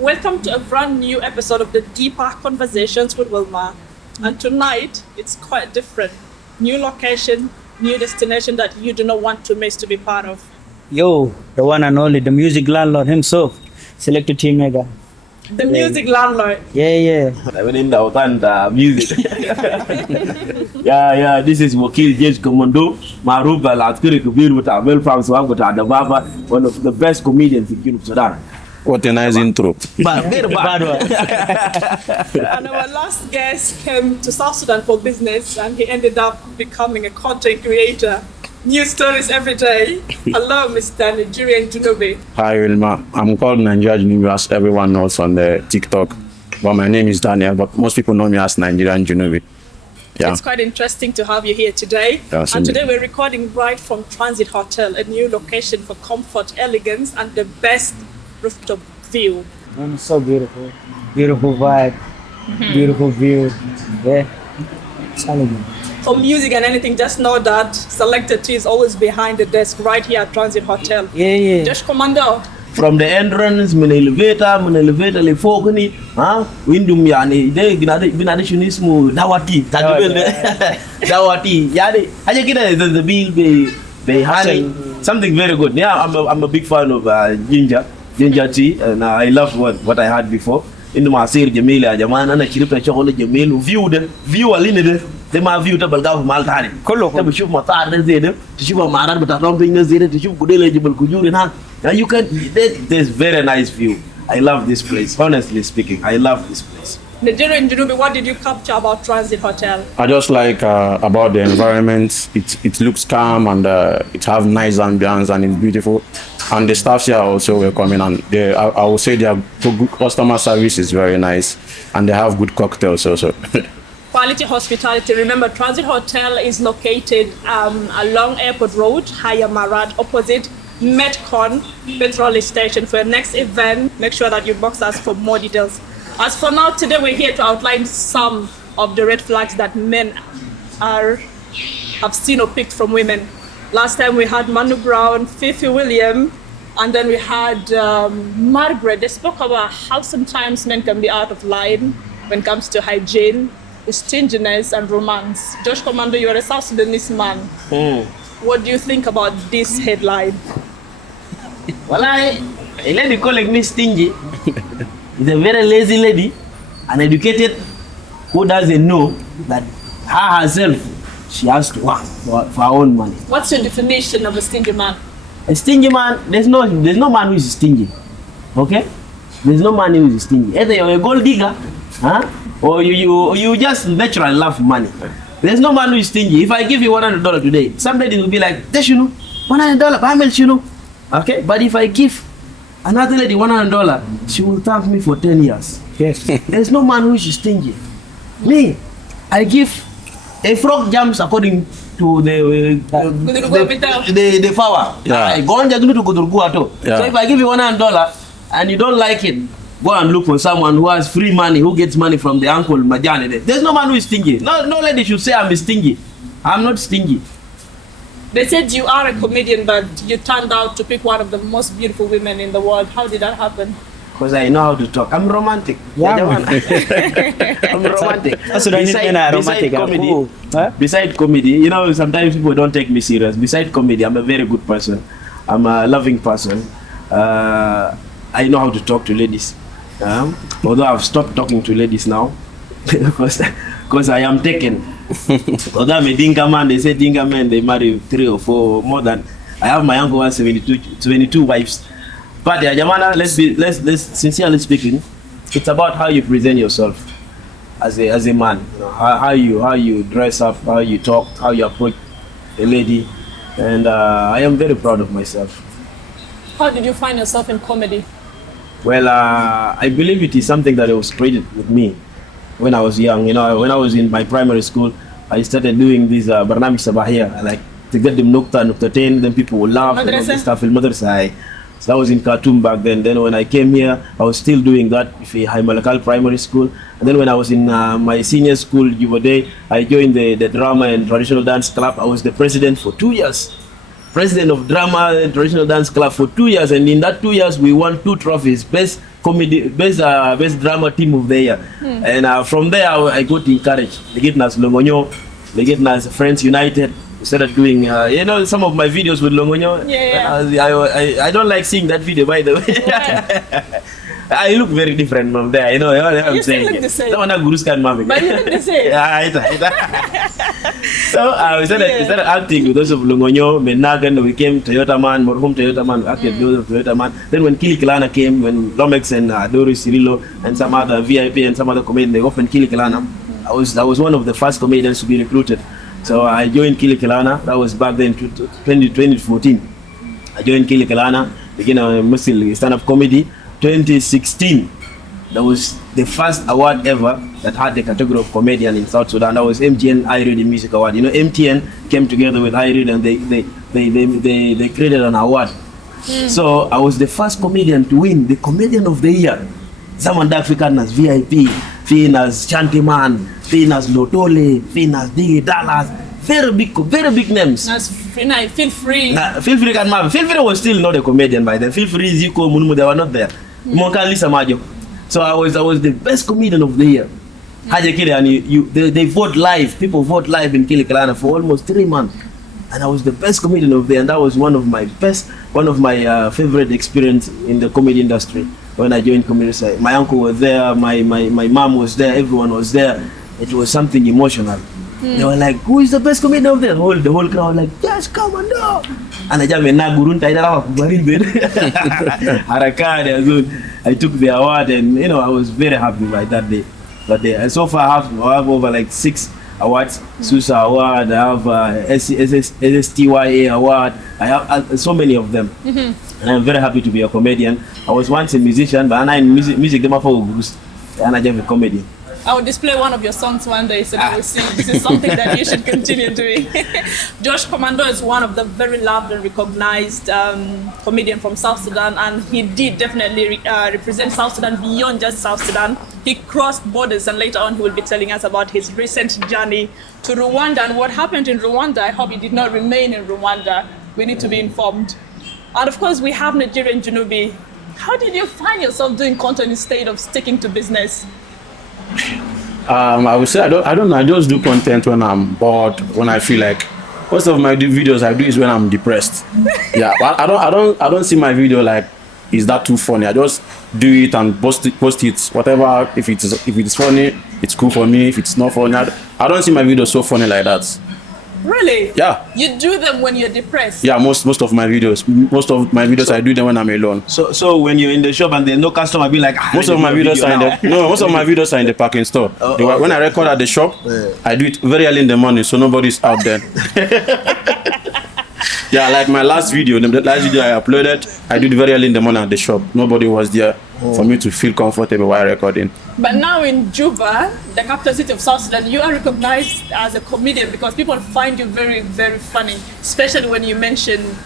Welcome to a brand new episode of the Deeper Conversations with Willma. And tonight, it's quite different. New location, new destination that you do not want to miss to be part of. Yo, the one and only, the music landlord himself, Selector T Mega. The music landlord. Yeah. Even in the Utanda music. Yeah, this is WOKIL JESH KOMANDO. Maruba Latkiri Kubir with our well from Swagota, the Baba, one of the best comedians in Junub Sudan. What a nice intro. Bad one. And our last guest came to South Sudan for business and he ended up becoming a content creator. New stories every day. Hello, Mr. Nigerian Junubi. Hi, Willma. I'm called Nigerian Junubi, as everyone knows on the TikTok. But my name is Daniel, but most people know me as Nigerian Junubi. Yeah. It's quite interesting to have you here today. Yes, and indeed. today we're recording right from Transit Hotel, a new location for comfort, elegance, and the best rooftop view. Man, it's so beautiful. Beautiful vibe. Beautiful view. Yeah. Challenging. For music and anything, just know that Selector T is always behind the desk right here at Transit Hotel. Yeah. JESH KOMANDO. From the entrance, من elevator لفوقني ويندم يعني ده بنادي اسمه دawati dawati يعني حاجة كده the bill behind something very good. Yeah, I'm a big fan of ginger tea, and I love what I had before. إنه معصير جميل يا جماعة. أنا شربت شغل جميل وفيو اللي ده ما فيو تبلقاه في مال ثاني. كله. تبي تشوف مطار ده زي ده، تشوف أمارات بتاعتهم في زي ده، تشوف قديل جبل كجور هناك. You can. There's very nice view. I love this place. Honestly speaking, I love this place. Nigerian Junubi, what did you capture about Transit Hotel? I just like about the environment. It looks calm and it have nice ambience and it's beautiful. And the staffs here are also welcoming, and I would say their customer service is very nice, and they have good cocktails also. Quality hospitality. Remember, Transit Hotel is located along Airport Road, Amarat, opposite MetCon Petrol Station. For your next event, make sure that you box us for more details. As for now, today we're here to outline some of the red flags that men have seen or picked from women. Last time we had Manu Brown, Fifi William, and then we had Margaret. They spoke about how sometimes men can be out of line when it comes to hygiene, stinginess, and romance. JESH KOMANDO, you're a South Sudanese man. What do you think about this headline? Well, a lady calling me stingy is a very lazy lady, uneducated, who doesn't know that her herself, she has to work for her own money. What's your definition of a stingy man? A stingy man, there's no man who is stingy. Okay? There's no man who is stingy. Either you're a gold digger, or you just naturally love money. There's no man who is stingy. If I give you $100 today, somebody will be like, "This $100, how much Okay? But if I give another lady $100, she will thank me for 10 years. Yes. There's no man who is stingy. Me, I give a frog jumps according to the flower. Yeah. So if I give you $100 and you don't like it, go and look for someone who has free money, who gets money from the uncle Majani. There's no man who is stingy. No lady should say I'm stingy. I'm not stingy. They said you are a comedian, but you turned out to pick one of the most beautiful women in the world. How did that happen? Because I know how to talk. I'm romantic. Yeah, I'm romantic. That's what I mean. Romantic. Comedy, beside comedy, sometimes people don't take me serious. Beside comedy, I'm a very good person. I'm a loving person. I know how to talk to ladies. Although I've stopped talking to ladies now because I am taken. Although I'm a Dinka man, they say Dinka men, they marry 3 or 4 more than. I have my uncle has 72 wives. But yeah, Jamana, let's sincerely speaking, it's about how you present yourself as a man. How you dress up, how you talk, how you approach a lady, and I am very proud of myself. How did you find yourself in comedy? Well, I believe it is something that was created with me when I was young. When I was in my primary school, I started doing this Barnamij Sabahia, like to get them nukta 10, then people would laugh and all this stuff. In Madrasa, so that was in Khartoum back then. Then when I came here, I was still doing that in Haimalakal Primary School. And then when I was in my senior school, Juba, I joined the drama and traditional dance club. I was the president for 2 years. president of Drama International Dance Club for 2 years, and in that 2 years we won 2 trophies: best comedy, best drama team of the year. And from there I got encouraged. They get us Longonyo, they get us Friends United. We started doing some of my videos with Longonyo. I don't like seeing that video, by the way. I look very different from there, you know what I'm saying. Look the same. But you look the same. So we started acting with those of Longonyo, Menagan, we became Toyota Man, Morhum Toyota Man, we acted with those of Toyota Man. Then when Kili Kilana came, when Lomex and Doris Cirillo and some other VIP and some other comedians, they opened Kili Kilana. I was one of the first comedians to be recruited. So I joined Kili Kilana. That was back then, 2014. I joined Kili Kilana, began a Muslim stand-up comedy. 2016, that was the first award ever that had the category of comedian in South Sudan. That was MTN iRead Music Award. You know, MTN came together with iRead and they created an award. So I was the first comedian to win the Comedian of the Year. Someone African as VIP, Finn as Chantiman, Finn as Lotole, Finn as Digi Dallas. Very big names. Feel free. Feel free can have. Feel free was still not a comedian by then. Feel free, Zico, Munmu, they were not there. Monka Lisa Majo. So I was the best comedian of the year. Haja Kile, and they vote live. People vote live in Kili Kilana for almost 3 months. And I was the best comedian of the year, and that was one of my favorite experience in the comedy industry when I joined comedy side. My uncle was there, my mom was there, everyone was there. It was something emotional. They were like, who is the best comedian of the whole crowd like, JESH KOMANDO. And I just went I took the award, and I was very happy by that day. But so far I have over like 6 awards. SUSA award, I have SSTYA award. I have so many of them. And I'm very happy to be a comedian. I was once a musician, but I'm in music and I just a comedian. I will display one of your songs one day, so they will see. This is something that you should continue doing. JESH KOMANDO is one of the very loved and recognized comedian from South Sudan, and he did definitely represent South Sudan beyond just South Sudan. He crossed borders, and later on he will be telling us about his recent journey to Rwanda and what happened in Rwanda. I hope he did not remain in Rwanda. We need to be informed. And of course, we have Nigerian Junubi. How did you find yourself doing content instead of sticking to business? I would say I don't know. I just do content when I'm bored, when I feel like. Most of my videos I do is when I'm depressed. Yeah, but I don't see my video like, is that too funny? I just do it and post it. Whatever. If it's funny, it's cool for me. If it's not funny, I don't see my videos so funny like that. Really? Yeah. You do them when you're depressed? Yeah, most of my videos. I do them when I'm alone. So when you're in the shop and there's no customer, be like, most of my videos are in the parking store. When I record at the shop, I do it very early in the morning, so nobody's out there. Yeah, like my last video, the last video I uploaded, I did very early in the morning at the shop. Nobody was there for me to feel comfortable while recording. But now in Juba, the capital city of South Sudan, you are recognized as a comedian because people find you very, very funny, especially when you mention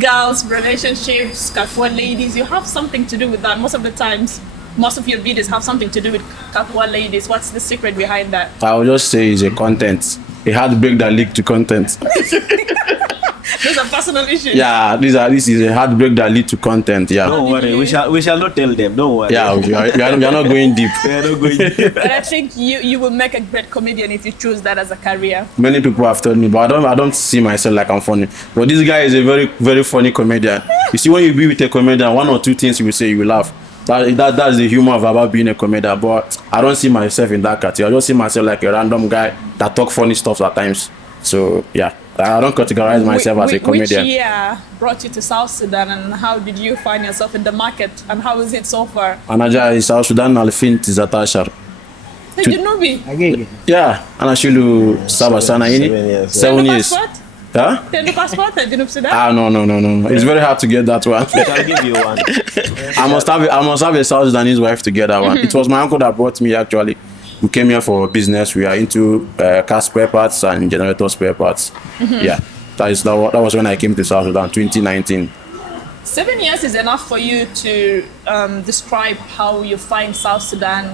girls, relationships, Kakwa ladies. You have something to do with that most of the times. Most of your videos have something to do with Kakwa ladies. What's the secret behind that? I would just say it's a content. A heartbreak that leads to content. Those are personal issues. Yeah, this is a heartbreak that leads to content. Yeah. Don't worry, we shall not tell them. Don't worry. Yeah, we are not going deep. We are not going deep. But I think you will make a great comedian if you choose that as a career. Many people have told me, but I don't see myself like I'm funny. But this guy is a very, very funny comedian. You see, when you be with a comedian, 1 or 2 things you will say, you will laugh. That's the humor of about being a comedian. But I don't see myself in that category. I just see myself like a random guy that talk funny stuff at times. So yeah, I don't categorize myself as a comedian. Which year brought you to South Sudan, and how did you find yourself in the market, and how is it so far? Anaja is South Sudan alfin tizatashar. The Junubi? Yeah, anashilu saba sana ini. 7 years. Huh? Passport, Junub Sudan? No. It's very hard to get that one. I'll give you one. I must have a South Sudanese wife to get that one. It was my uncle that brought me actually. We came here for business. We are into car spare parts and generator spare parts. Yeah, that was when I came to South Sudan, 2019. 7 years is enough for you to describe how you find South Sudan.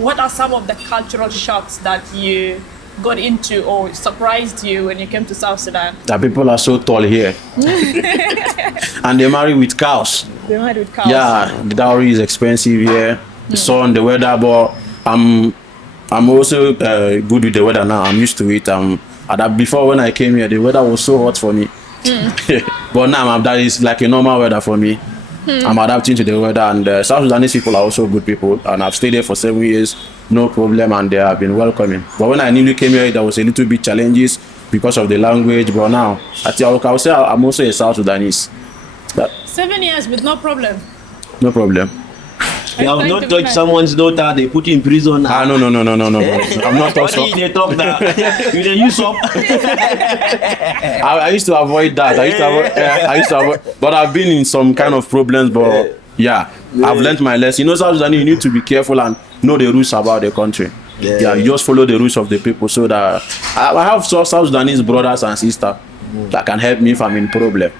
What are some of the cultural shocks that you got into or surprised you when you came to South Sudan? The people are so tall here. And they marry with cows. They married with cows. Yeah, the dowry is expensive here. The sun, the weather, but I'm also good with the weather now. I'm used to it. Before when I came here, the weather was so hot for me. But now that is like a normal weather for me. I'm adapting to the weather, and South Sudanese people are also good people, and I've stayed there for 7 years, no problem, and they have been welcoming. But when I newly came here, there was a little bit challenges because of the language. But now, I would say I'm also a South Sudanese. 7 years with no problem. No problem. You have not touched someone's daughter, they put you in prison. No. I'm not What touching. they talk now? You dey use up. I used to avoid that. I used to avoid, but I've been in some kind of problems. But yeah, I've learned my lesson. You know, South Sudan, you need to be careful and know the rules about the country. Yeah, you just follow the rules of the people, so that I have South Sudanese brothers and sisters that can help me if I'm in problem.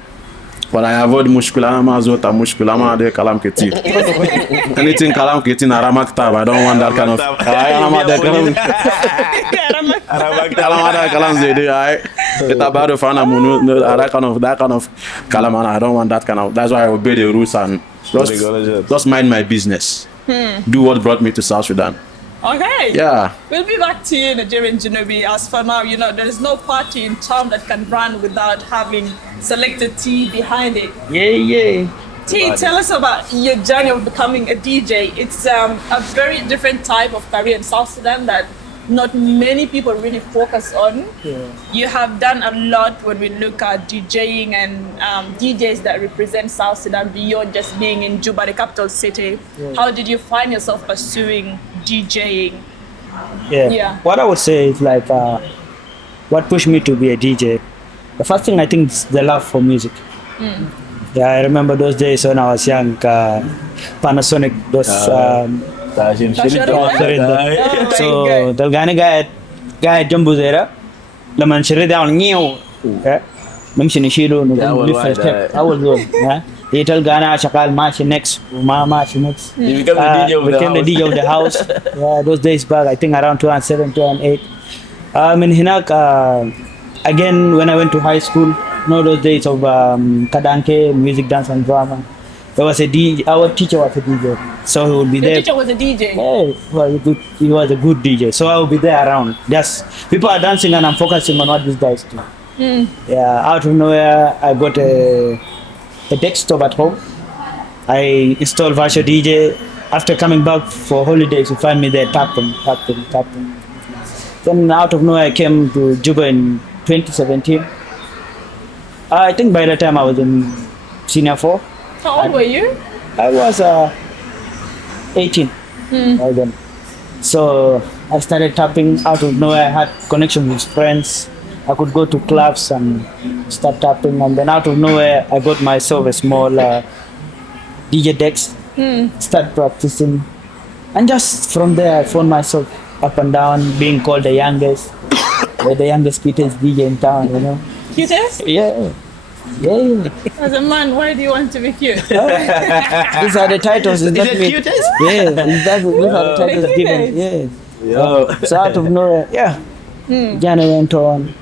But I avoid mushkulama zota mushkulama de kalam keti. Anything kalam keti na ramak tab. I don't want that kind of. Kalam zede. It's about the fana munu. That kind of kalam. I don't want that kind of. That's why I obey the rules and just mind my business. Do what brought me to South Sudan. Okay. Yeah. We'll be back to you, Nigerian Junubi. As for now, you know, there is no party in town that can run without having Selector T behind it. Yeah. T, tell us about your journey of becoming a DJ. It's a very different type of career in South Sudan that not many people really focus on. Yeah. You have done a lot when we look at DJing and DJs that represent South Sudan beyond just being in Juba, the capital city. Yeah. How did you find yourself pursuing DJing? Yeah. What I would say is like, what pushed me to be a DJ? The first thing I think is the love for music. Yeah, I remember those days when I was young, Panasonic, those so the guy jumbo zera لما نشري ده نيو نمشي نشيله نلف التك أول زول يتل غانا شغال ماشي next وما ماشي next You became the DJ of the house. Yeah, those days back I think around 2007 2008 من هناك again when I went to high school, you know those days of Kadanke, music, dance and drama. There was a DJ, our teacher was a DJ, so he would be there. Your teacher was a DJ? Yeah, he was a good DJ, so I would be there around. Just people are dancing and I'm focusing on what these guys do. Yeah, out of nowhere, I got a desktop at home. I installed Virtual DJ. After coming back for holidays, you find me there tapping. Then out of nowhere, I came to Juba in 2017. I think by the time I was in senior 4. How old were you? I was 18 by then. So I started tapping out of nowhere. I had connection with friends. I could go to clubs and start tapping. And then out of nowhere, I got myself a small DJ decks. Start practicing. And just from there, I found myself up and down, being called the youngest. The youngest cutest DJ in town, you know. Cutest? Yeah. As a man, why do you want to be cute? These are the titles. Is it cutest? Yeah, these are the titles given. Yeah. So out of nowhere, Journey went on.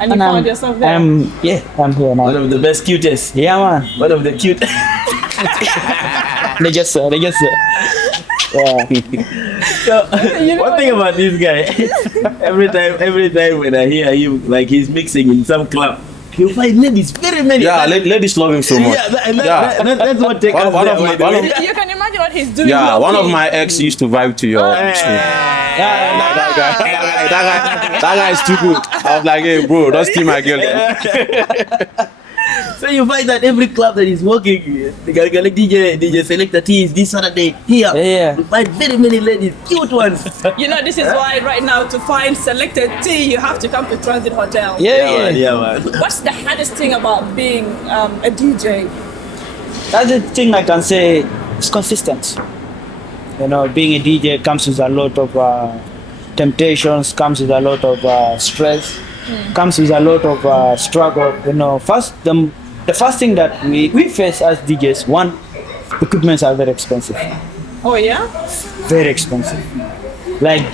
And you found yourself there? I'm here now. One of the best cutest. Yeah, man. One of the cute. They just yeah. So, one thing about this guy, every time when I hear him, like he's mixing in some club, you find ladies, very many. Yeah, ladies love him so much. That's what takes us there. You can imagine what he's doing. Yeah, one of my ex used to vibe to your stream. That guy is too good. I was like, hey bro, don't steal my girl. So you find that every club that is working, the DJ Selector T is this Saturday here. Yeah. You find very many ladies, cute ones. You know, this is why right now to find Selector T, you have to come to Transit Hotel. Yeah. Man. What's the hardest thing about being a DJ? That's the thing I can say. It's consistent. You know, being a DJ comes with a lot of temptations, comes with a lot of stress. Comes with a lot of struggle. You know, the first thing that we face as DJs, one, equipments are very expensive. Oh yeah? Very expensive. Like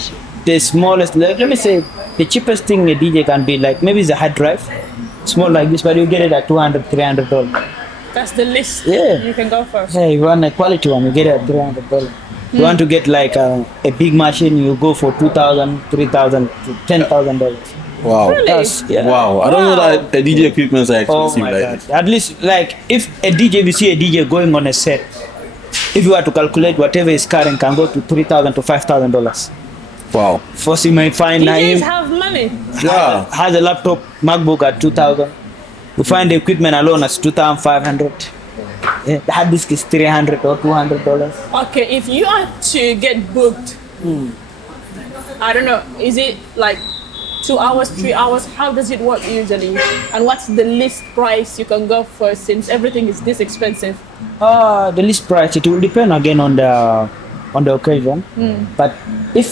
the smallest, like, let me say, the cheapest thing a DJ can be like, maybe it's a hard drive, small like this, but you get it at $200, $300. That's the list Yeah. you can go for. Yeah, you want a quality one, you get it at $300. You want to get like a big machine, you go for $2,000, $3,000 to $10,000. Wow. Really? Yeah. Wow. I don't know that the DJ equipment are Oh expensive my like God. this. At least, like, if a DJ, we see a DJ going on a set, if you were to calculate whatever is carrying can go to $3,000 to $5,000. Wow. First, you might find DJs Naeem have money. Yeah. has a laptop, MacBook at 2,000. You find the equipment alone at 2,500. Yeah, the hard disk is $300 or $200. Okay, if you are to get booked, I don't know, is it like 2 hours, 3 hours? How does it work usually? And what's the least price you can go for since everything is this expensive? The list price, it will depend again on the occasion. But if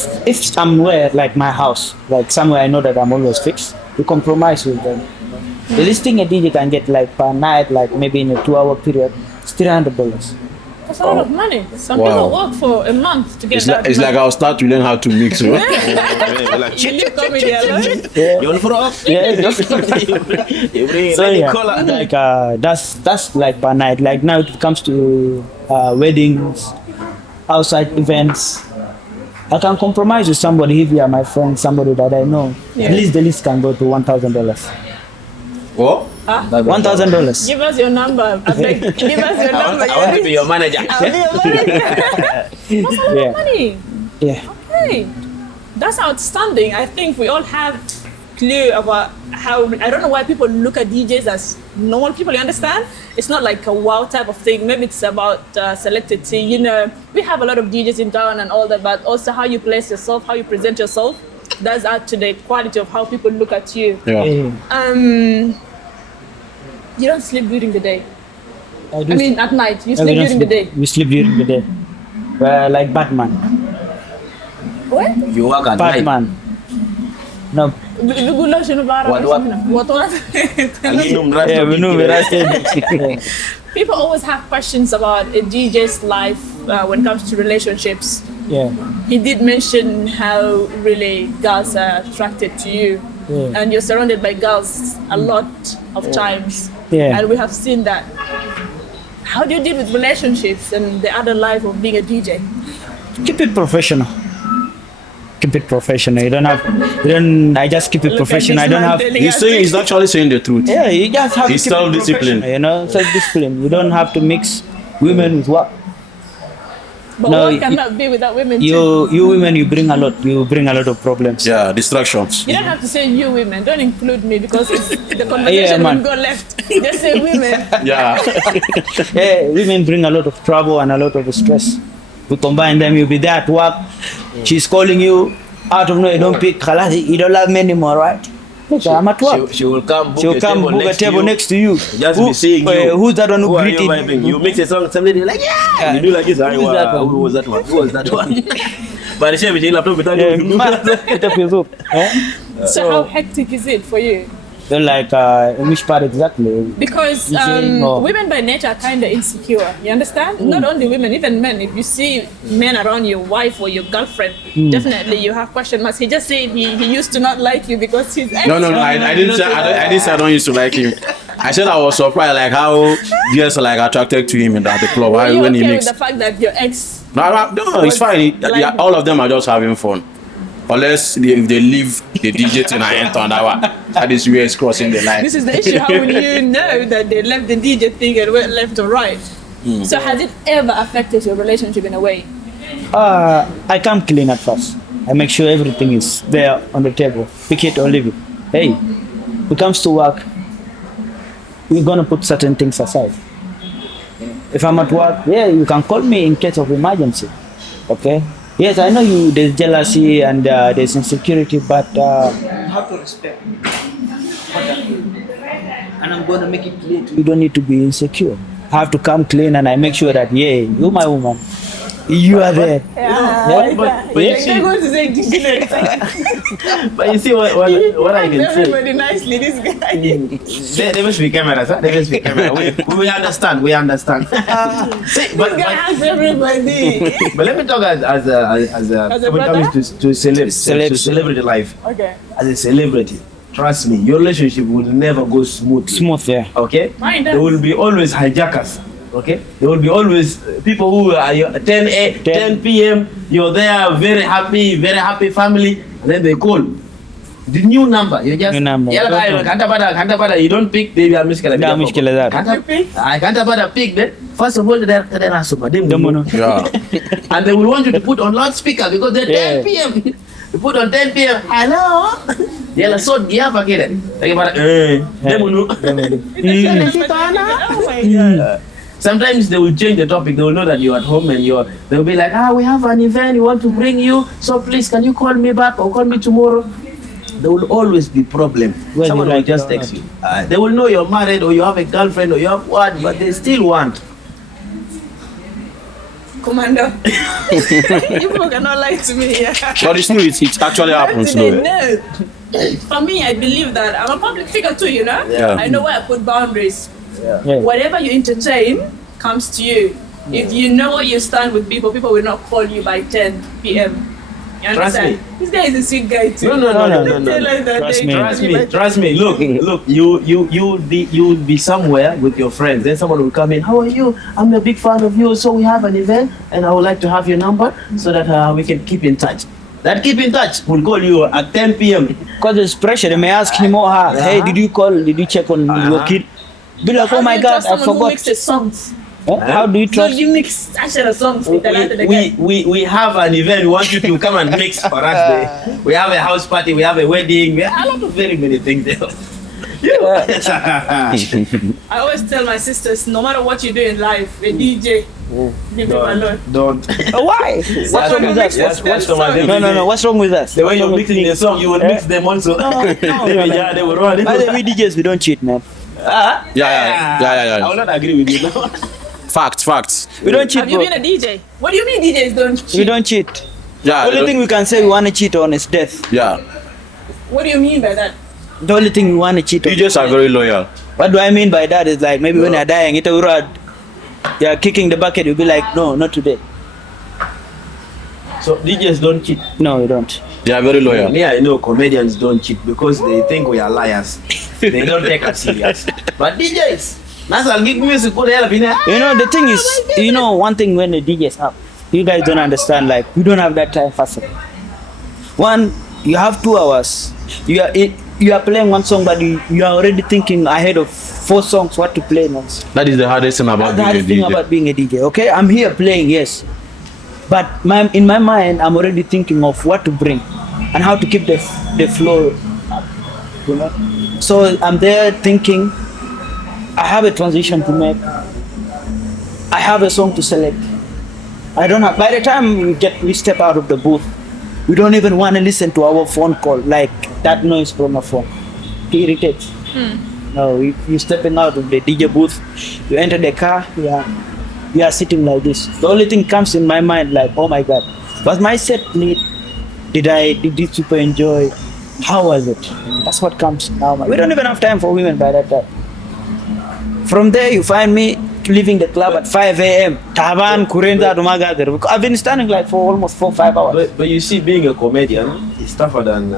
somewhere like my house, like somewhere I know that I'm always fixed, you compromise with them. The least thing a DJ can get like per night, like maybe in a 2-hour period, it's $300. That's a lot of money. Some Wow. people work for a month to get It's that like, it's like I'll start to learn how to mix. Right? you leave comedy alone. You want to throw up? Yeah, just You bring so yeah, cola. like that's like per night. Like now it comes to weddings, outside events. I can compromise with somebody if you are my friend, somebody that I know. Yeah. At least the list can go to $1,000. What? $1,000. Give us your number. I beg. Give us your number. I want to be your manager. I'll be your manager. That's a lot Yeah. of money. Yeah. Hey, that's outstanding. I think we all have clue about how, I don't know why people look at DJs as normal people, you understand? It's not like a wow type of thing. Maybe it's about Selector T. You know, we have a lot of DJs in town and all that, but also how you place yourself, how you present yourself, that's add to the quality of how people look at you. Yeah. You don't sleep during the day. I do I mean, at night. You we sleep don't during the day. We sleep during the day. Like Batman. What? You work at night. Batman. No. What? Yeah, we know we're asking. People always have questions about a DJ's life when it comes to relationships. Yeah. He did mention how really girls are attracted to you, Yeah. and you're surrounded by girls a lot of times. Yeah. And we have seen that. How do you deal with relationships and the other life of being a DJ? Keep it professional. Keep it professional. I just keep it Look at professional. this I don't man have. telling us He's actually saying the truth. Yeah, you just have He's to keep it self-disciplined. professional, you know, self-discipline. You don't have to mix women with what. But No, one cannot be without women too. You women, you bring a lot of problems. Yeah, distractions. You don't have to say you women. Don't include me because the conversation man. will go left. Just say women. Yeah. Yeah, women bring a lot of trouble and a lot of stress. We combine them. You'll be there at work. She's calling you out of nowhere. You don't pick. Khalas, you don't love me anymore, right? Look, I'm at work. She will come book She'll come book a table next to you. Just be seeing you. Who's that one who Are you greeted vibing? You mix a song, somebody like, yeah. You do like this. Who is that one? Who was that one? Who was that one? But the chef is laptop without Yeah, you. man, get up your soup. Eh? So how hectic is it for you? Then like, which part exactly? Because No. women by nature are kind of insecure. You understand? Not only women, even men. If you see men around your wife or your girlfriend, definitely you have question marks. He just said he used to not like you because he's No, I didn't say I don't used to like him. I said I was surprised like how girls are like attracted to him in the club. Are you When he okay with mixed. the fact that your ex? No, it's fine. Like- All of them are just having fun. Unless if they leave the DJ thing and enter on that one. That is where it's crossing the line. This is the issue. How will you know that they left the DJ thing and went left or right? So has it ever affected your relationship in a way? I come clean at first. I make sure everything is there on the table. Pick it or leave it. Hey, when it comes to work, we're gonna put certain things aside. If I'm at work, yeah, you can call me in case of emergency. Okay? Yes, I know there's jealousy and there's insecurity, but you have to respect what I do. And I'm gonna make it clear to you, you don't need to be insecure. I have to come clean and I make sure that, yeah, you're my woman. You are there. But you see, going to say DJ next time. but you see what I can say. Everybody nicely, this guy. There must be cameras, huh? There must be camera. We understand. We understand. See, This guy has everybody. but let me talk as a when it brother? comes to celebrity life. Okay. As a celebrity, trust me, your relationship will never go smooth. Smooth, yeah. Okay? Mine does. There will be always hijackers. Okay? There will be always people who are 10 p.m. You're there, very happy family, and then they call. The new number, you just New number. Yeah, kanta pada, you don't pick, they are miskala. Dah miskala dar. Kanta pada pick then. First of all, they're super. Yeah. And they will want you to put on loudspeaker because they're 10 p.m. You put on 10 p.m. Hello. Dia so dia pakai deh. Lagi pada dia munu. Oh my God. Sometimes they will change the topic. They will know that you're at home and they will be like, we have an event, we want to bring you. So please, can you call me back or call me tomorrow? There will always be problem. Well, Someone will like just text you. They will know you're married or you have a girlfriend or you have what, but they still want. Commando. People cannot lie to me. Yeah. But it's true. It actually happens. They No. know. For me, I believe that I'm a public figure too, you know? Yeah. I know where I put boundaries. Yeah. Whatever you entertain comes to you. If you know where you stand with people, people will not call you by 10 p.m. You Trust understand? me. This guy is a sweet guy too. No. They like that Trust they me. call you by Trust me. Look. You'll be somewhere with your friends. Then someone will come in. How are you? I'm a big fan of you. So we have an event, and I would like to have your number so that we can keep in touch. That keep in touch will call you at 10 p.m. Because there's pressure. They may ask him or her, hey, did you call? Did you check on your kid? Be like, How oh do my you God, trust I someone who forgot. mixes songs? How do you So trust? you mix actual songs with the light of the guy. We have an event. We want you to come and mix for us. We have a house party. We have a wedding. We have a lot of very many things there. I always tell my sisters, no matter what you do in life, a DJ, leave him alone. Don't. Why? What's wrong with that? What's wrong with No. What's wrong with that? The way you're mixing the song, you will mix them also. Yeah, they will run it. By the way, DJs, we don't cheat, man. Yeah. I will not agree with you. No. Facts. We don't cheat, Have you bro. been a DJ? What do you mean DJs don't cheat? We don't cheat. Yeah. The only thing we can say we want to cheat on is death. Yeah. What do you mean by that? The only thing we want to cheat on. DJs are very loyal. What do I mean by that is like maybe when you're dying, you're kicking the bucket, you'll be like, no, not today. So DJs don't cheat. No, we don't. They are very loyal. Me, I know comedians don't cheat because they think we are liars. They don't take us serious. But DJs, I'll give music good help in You know, the thing is, one thing when the DJs up, you guys don't understand, like, we don't have that time facet. One, you have 2 hours. You are playing one song, but you are already thinking ahead of 4 songs what to play next. That is the hardest thing about That's the being hardest thing a DJ. about being a DJ, okay? I'm here playing, yes. But in my mind, I'm already thinking of what to bring and how to keep the flow up, you know? So I'm there thinking, I have a transition to make. I have a song to select. I don't have, by the time we step out of the booth, we don't even want to listen to our phone call, like that noise from a phone. It irritates. No, you stepping out of the DJ booth, you enter the car, we are sitting like this. The only thing comes in my mind, like, oh my God, was my set neat? Did these people enjoy? How was it? That's what comes now. We don't even have time for women by that time. From there, you find me leaving the club at 5 a.m. Taban, Kurenda, Dumagader. I've been standing like for almost 4-5 hours. But you see, being a comedian is tougher than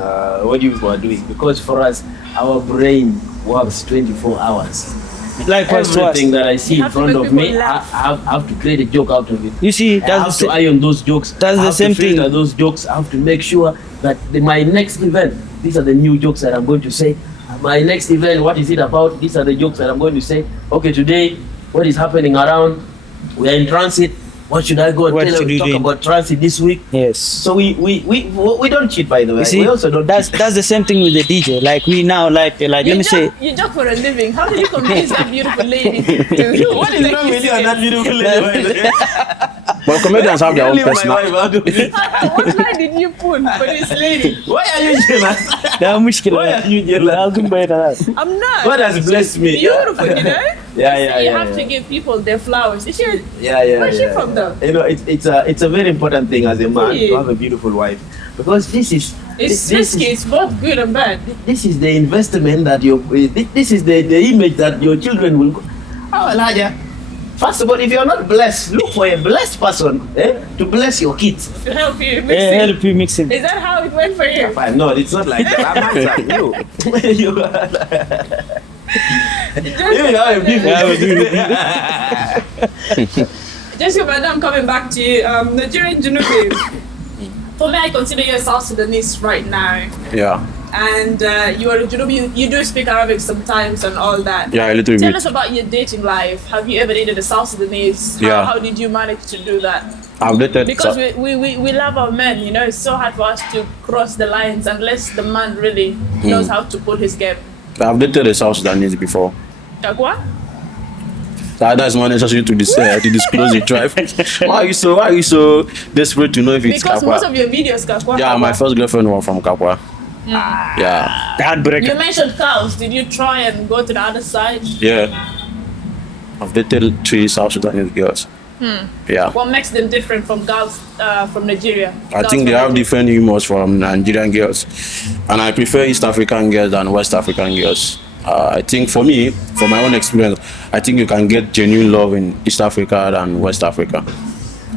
what you are doing because for us, our brain works 24 hours. Likewise to us. Everything that I see You in have to front make of people me, I laugh. have to create a joke out of it. You see, I have to iron those jokes. That's I the have same to filter thing. those jokes. I have to make sure that my next event, these are the new jokes that I'm going to say. My next event, what is it about? These are the jokes that I'm going to say. Okay, today, what is happening around? We are in transit. What should I go and What tell should you? we Talk do? about transit this week. Yes. So we don't cheat, by the way. You see, we also don't that's cheat. the same thing with the DJ. Like we now let me say. You joke for a living. How did you convince that beautiful lady to What is wrong with you and that beautiful lady? But comedians have their own Leave my personality. wife out of it. What line did you put for this lady? Why are you jealous? ده مشكلة. Why are you jealous? لازم بيتها. I'm not. God has blessed me. Beautiful, you know? Yeah. You have to give people their flowers. Is she, Yeah. where's she from though? You know, it's a very important thing as a man to have a beautiful wife, because this is It's this risky, it's both good and bad. this is the investment that this is the image that your children will. Oh, Elijah. First of all, if you're not blessed, look for a blessed person to bless your kids. To help you mix Yeah, it. help you mix it. Is that how it went for you? Fine. No, it's not like that. I'm answering you. You are a big Just Komando, I'm coming back to you. Nigerian Junubi. For me, I consider you a South Sudanese right now. Yeah. And you are a Junubi, you do speak Arabic sometimes and all that. Yeah, a little Tell bit. us about your dating life. Have you ever dated a South Sudanese? Yeah. How did you manage to do that? I've dated. Because we love our men, you know, it's so hard for us to cross the lines unless the man really knows how to put his game. I've dated a South Sudanese before. Like what? That's not necessary to disclose the tribe. Why are you so desperate to know if it's Because most Kapwa? of your videos, Kakwa. Yeah, my first girlfriend was from Kapwa. Yeah. Heartbreaker. You mentioned cows. Did you try and go to the other side? Yeah. I've dated 3 South Sudanese girls. Yeah. What makes them different from girls from Nigeria? I Girls think they from have Nigeria. different humors from Nigerian girls. And I prefer East African girls than West African girls. I think for me, from my own experience, I think you can get genuine love in East Africa than West Africa.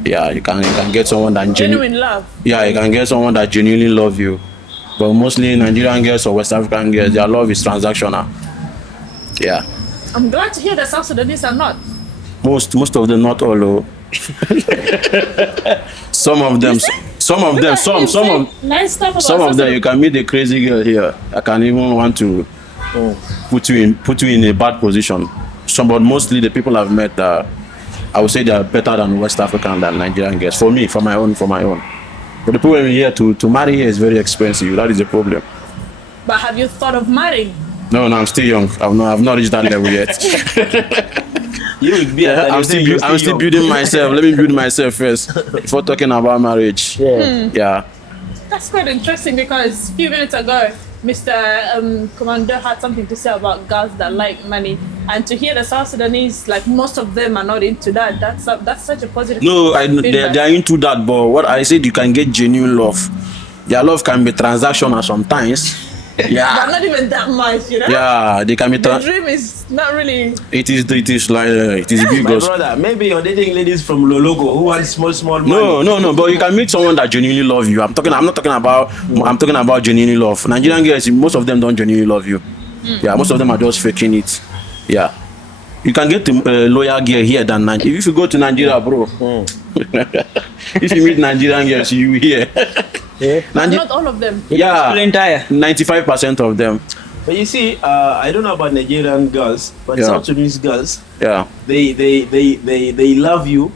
Yeah, you can get someone that Genuine love. Yeah, you can get someone that genuinely love you. But mostly Nigerian girls or West African girls, their love is transactional. Yeah. I'm glad to hear that South Sudanese are not. Most of them, not all. Oh. Some of them, Nice stuff about some South of them, you can meet a crazy girl here. I can even want to put you in a bad position. But mostly the people I've met, I would say they are better than West African than Nigerian girls. For me, for my own. But the problem here to marry here is very expensive. That is the problem. But have you thought of marrying? No, I'm still young. I've not reached that level yet. You will be. I'm still building myself. Let me build myself first before talking about marriage. Yeah. Yeah. That's quite interesting because a few minutes ago, Mr. Komando had something to say about girls that like money. And to hear the South Sudanese, like most of them are not into that. That's such a positive. No, they feedback. are into that, but what I said, you can get genuine love. Their love can be transactional sometimes. But Yeah. not even that much, you know? Yeah, they can be. The dream is not really. It is like it is big. My also. brother, maybe you're dating ladies from Lologo who want small money. No, but you can meet someone that genuinely love you. I'm talking about genuinely love. Nigerian girls, most of them don't genuinely love you. Yeah, most of them are just faking it. Yeah. You can get a loyal girl here than Nigeria. If you go to Nigeria, bro. If you meet Nigerian girls, you hear. Yeah. Not all of them. Yeah. Entire. 95% of them. But you see, I don't know about Nigerian girls, but Yeah. South Sudanese girls, Yeah. they love you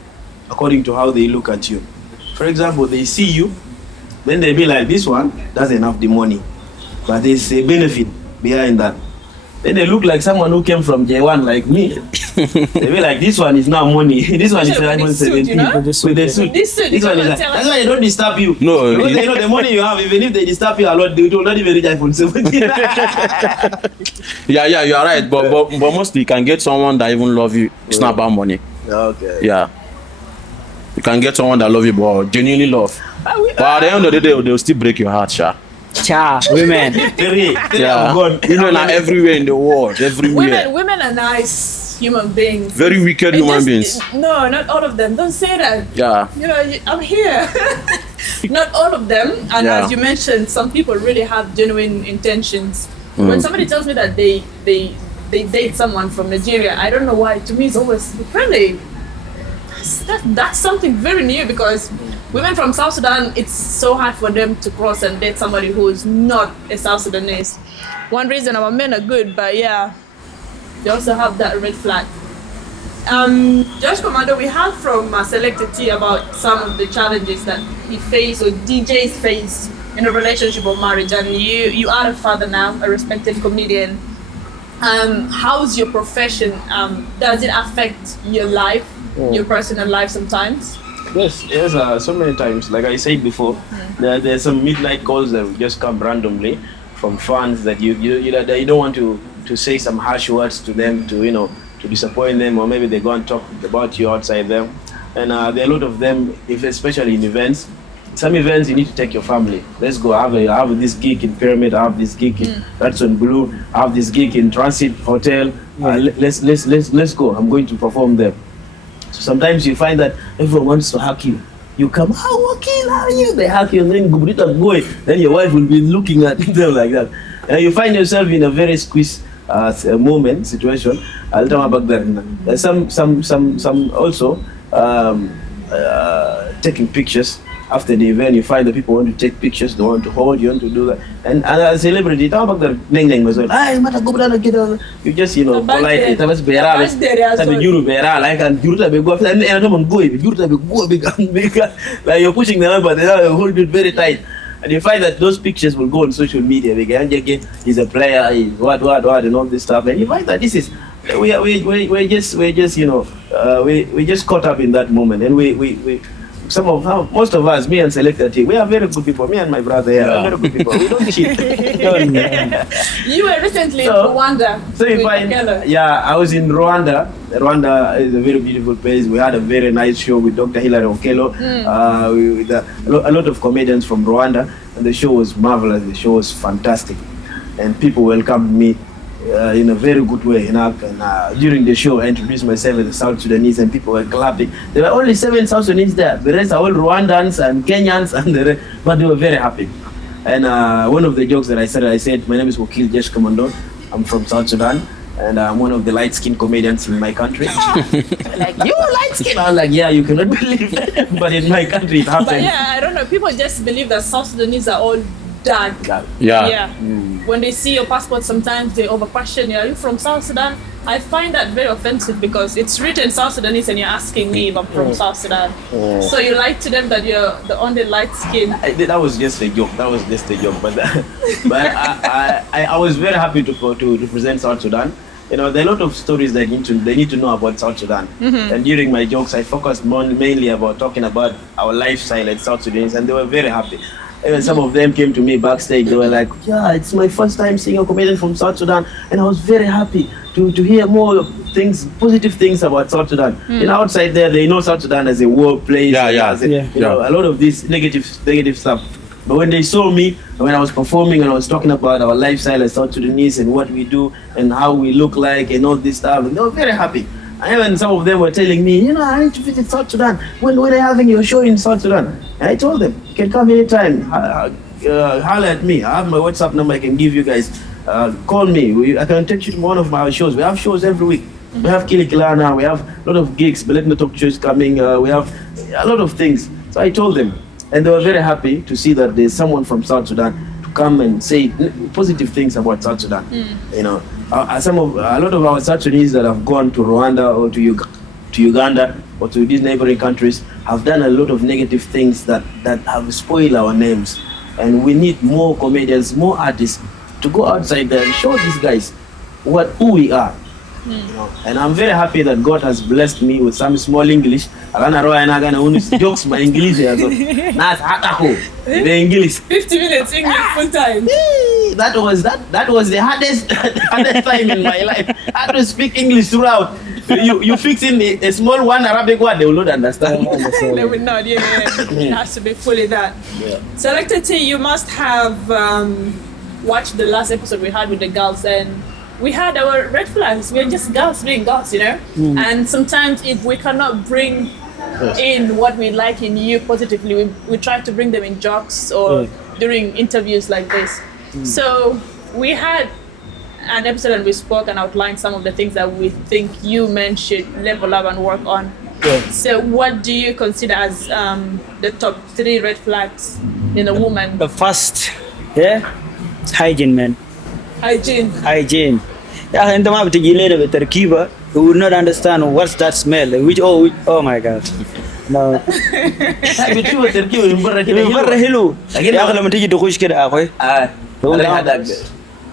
according to how they look at you. For example, they see you, then they be like, this one doesn't have the money, but there's a benefit behind that. Then they look like someone who came from J1 like me. They be like, this one is now money. This one is With iPhone this suit, 17 you know? with the suit. This suit, This you one is can't like, tell. that's why they don't disturb you. No, Because they know the money you have, even if they disturb you a lot, they will not even reach iPhone 17. Yeah, you are right. But mostly you can get someone that even love you. It's not about money. Okay. Yeah. You can get someone that love you, but genuinely love. But at the end of the day, they'll still break your heart, Sha. Cha, women. Three Yeah. have gone. Women are everywhere in the world. Everywhere. Women are nice human beings. Very wicked It human just- beings. No, not all of them. Don't say that. Yeah. You know, I'm here. Not all of them. And Yeah. as you mentioned, some people really have genuine intentions. Mm. When somebody tells me that they date someone from Nigeria, I don't know why. To me, it's always really. That's something very new because women from South Sudan, it's so hard for them to cross and date somebody who's not a South Sudanese. One reason our men are good, but yeah, they also have that red flag. JESH Komando, we heard from Selector T about some of the challenges that he faced or DJs face in a relationship or marriage, and you are a father now, a respected comedian. How's your profession? Does it affect your life your personal life sometimes? Yes, so many times. Like I said before, there's some midnight calls that will just come randomly from fans that that you don't want to say some harsh words to them to disappoint them, or maybe they go and talk about you outside them. And there are a lot of them, especially in events. Some events you need to take your family. Let's go. I have this gig in Pyramid. I have this gig in Radisson Blue. I have this gig in Transit Hotel. Let's go. I'm going to perform there. So sometimes you find that everyone wants to hug you. You come, WOKIL, how are you? They hug you, and then then your wife will be looking at them like that. And you find yourself in a very squeezed situation. I'll tell you about that. Some also taking pictures. After the event, you find that people want to take pictures, they want to hold, you want to do that. And as a celebrity, talk about the neng as well. You just, politely. Like, you're pushing them, but they hold it very tight. And you find that those pictures will go on social media. He's a player, he's what, and all this stuff. And you find that this is, we're just caught up in that moment. And most of us, me and Selector T, we are very good people. Me and my brother here are very good people. We don't cheat. You were recently in Rwanda. So I was in Rwanda. Rwanda is a very beautiful place. We had a very nice show with Dr. Hilary Okelo, with a lot of comedians from Rwanda, and the show was marvelous. The show was fantastic, and people welcomed me in a very good way. And during the show, I introduced myself as a South Sudanese, and people were clapping. There were only 7 South Sudanese there. The rest are all Rwandans and Kenyans, but they were very happy. And one of the jokes that I said, my name is WOKIL, JESH KOMANDO. I'm from South Sudan, and I'm one of the light-skinned comedians in my country. Like, you are light-skinned? I'm like, yeah, you cannot believe it. But in my country, it happens. But yeah, I don't know. People just believe that South Sudanese are all dark. Yeah. When they see your passport, sometimes they over-question you. Are you from South Sudan? I find that very offensive because it's written South Sudanese and you're asking me if I'm from South Sudan. So you lied to them that you're the only light skin. That was just a joke. But I was very happy to present South Sudan. There are a lot of stories they need to know about South Sudan. And during my jokes, I focused mainly about talking about our lifestyle at South Sudanese, and they were very happy. Even some of them came to me backstage. They were like, yeah, it's my first time seeing a comedian from South Sudan. And I was very happy to hear more things, positive things about South Sudan. Outside there, they know South Sudan as a war place. A lot of this negative stuff. But when they saw me, when I was performing and I was talking about our lifestyle as South Sudanese and what we do and how we look like and all this stuff, they were very happy. Even some of them were telling me, I need to visit South Sudan. When are they having your show in South Sudan? And I told them, you can come anytime. Holler at me. I have my WhatsApp number I can give you guys. Call me. I can take you to one of my shows. We have shows every week. We have Kilikilana. We have a lot of gigs. Let Me Talk Show is coming. We have a lot of things. So I told them. And they were very happy to see that there's someone from South Sudan to come and say positive things about South Sudan. A lot of our South Sudanese that have gone to Rwanda or to Uganda or to these neighboring countries have done a lot of negative things that have spoiled our names. And we need more comedians, more artists to go outside there and show these guys who we are. And I'm very happy that God has blessed me with some small English. Jokes my English. The English. 50 minutes English full time. That was the hardest time in my life. I had to speak English throughout. You fix in a small one Arabic word, they will not understand. They will not, It has to be fully that. Selector T, you must have watched the last episode we had with the girls, and we had our red flags. We're just girls being girls, And sometimes if we cannot bring in what we like in you positively, we try to bring them in jokes or during interviews like this. So we had an episode and we spoke and outlined some of the things that we think you men should level up and work on. So what do you consider as the top 3 red flags in a woman? The first, hygiene, man. Hygiene. And the keeper who would not understand what's that smell. Oh my God. No.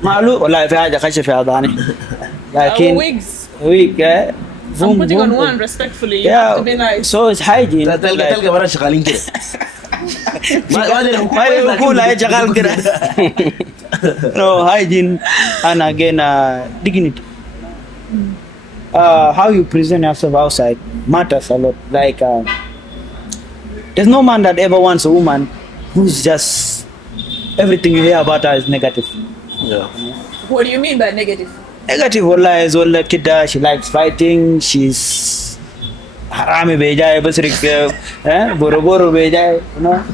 معلو والله في حاجة خشة في أذاني لكن wigs. ويك I'm putting on boom. one respectfully. You have to be nice. So it's hygiene. Tell Like, Gabara shakaling kire. no, hygiene and again dignity. How you present yourself outside matters a lot. Like there's no man that ever wants a woman who's just everything you hear about her is negative. Yeah. What do you mean by negative? Negative wallahi is all that kidda, she likes fighting, she's harami beja, boro beja, you know.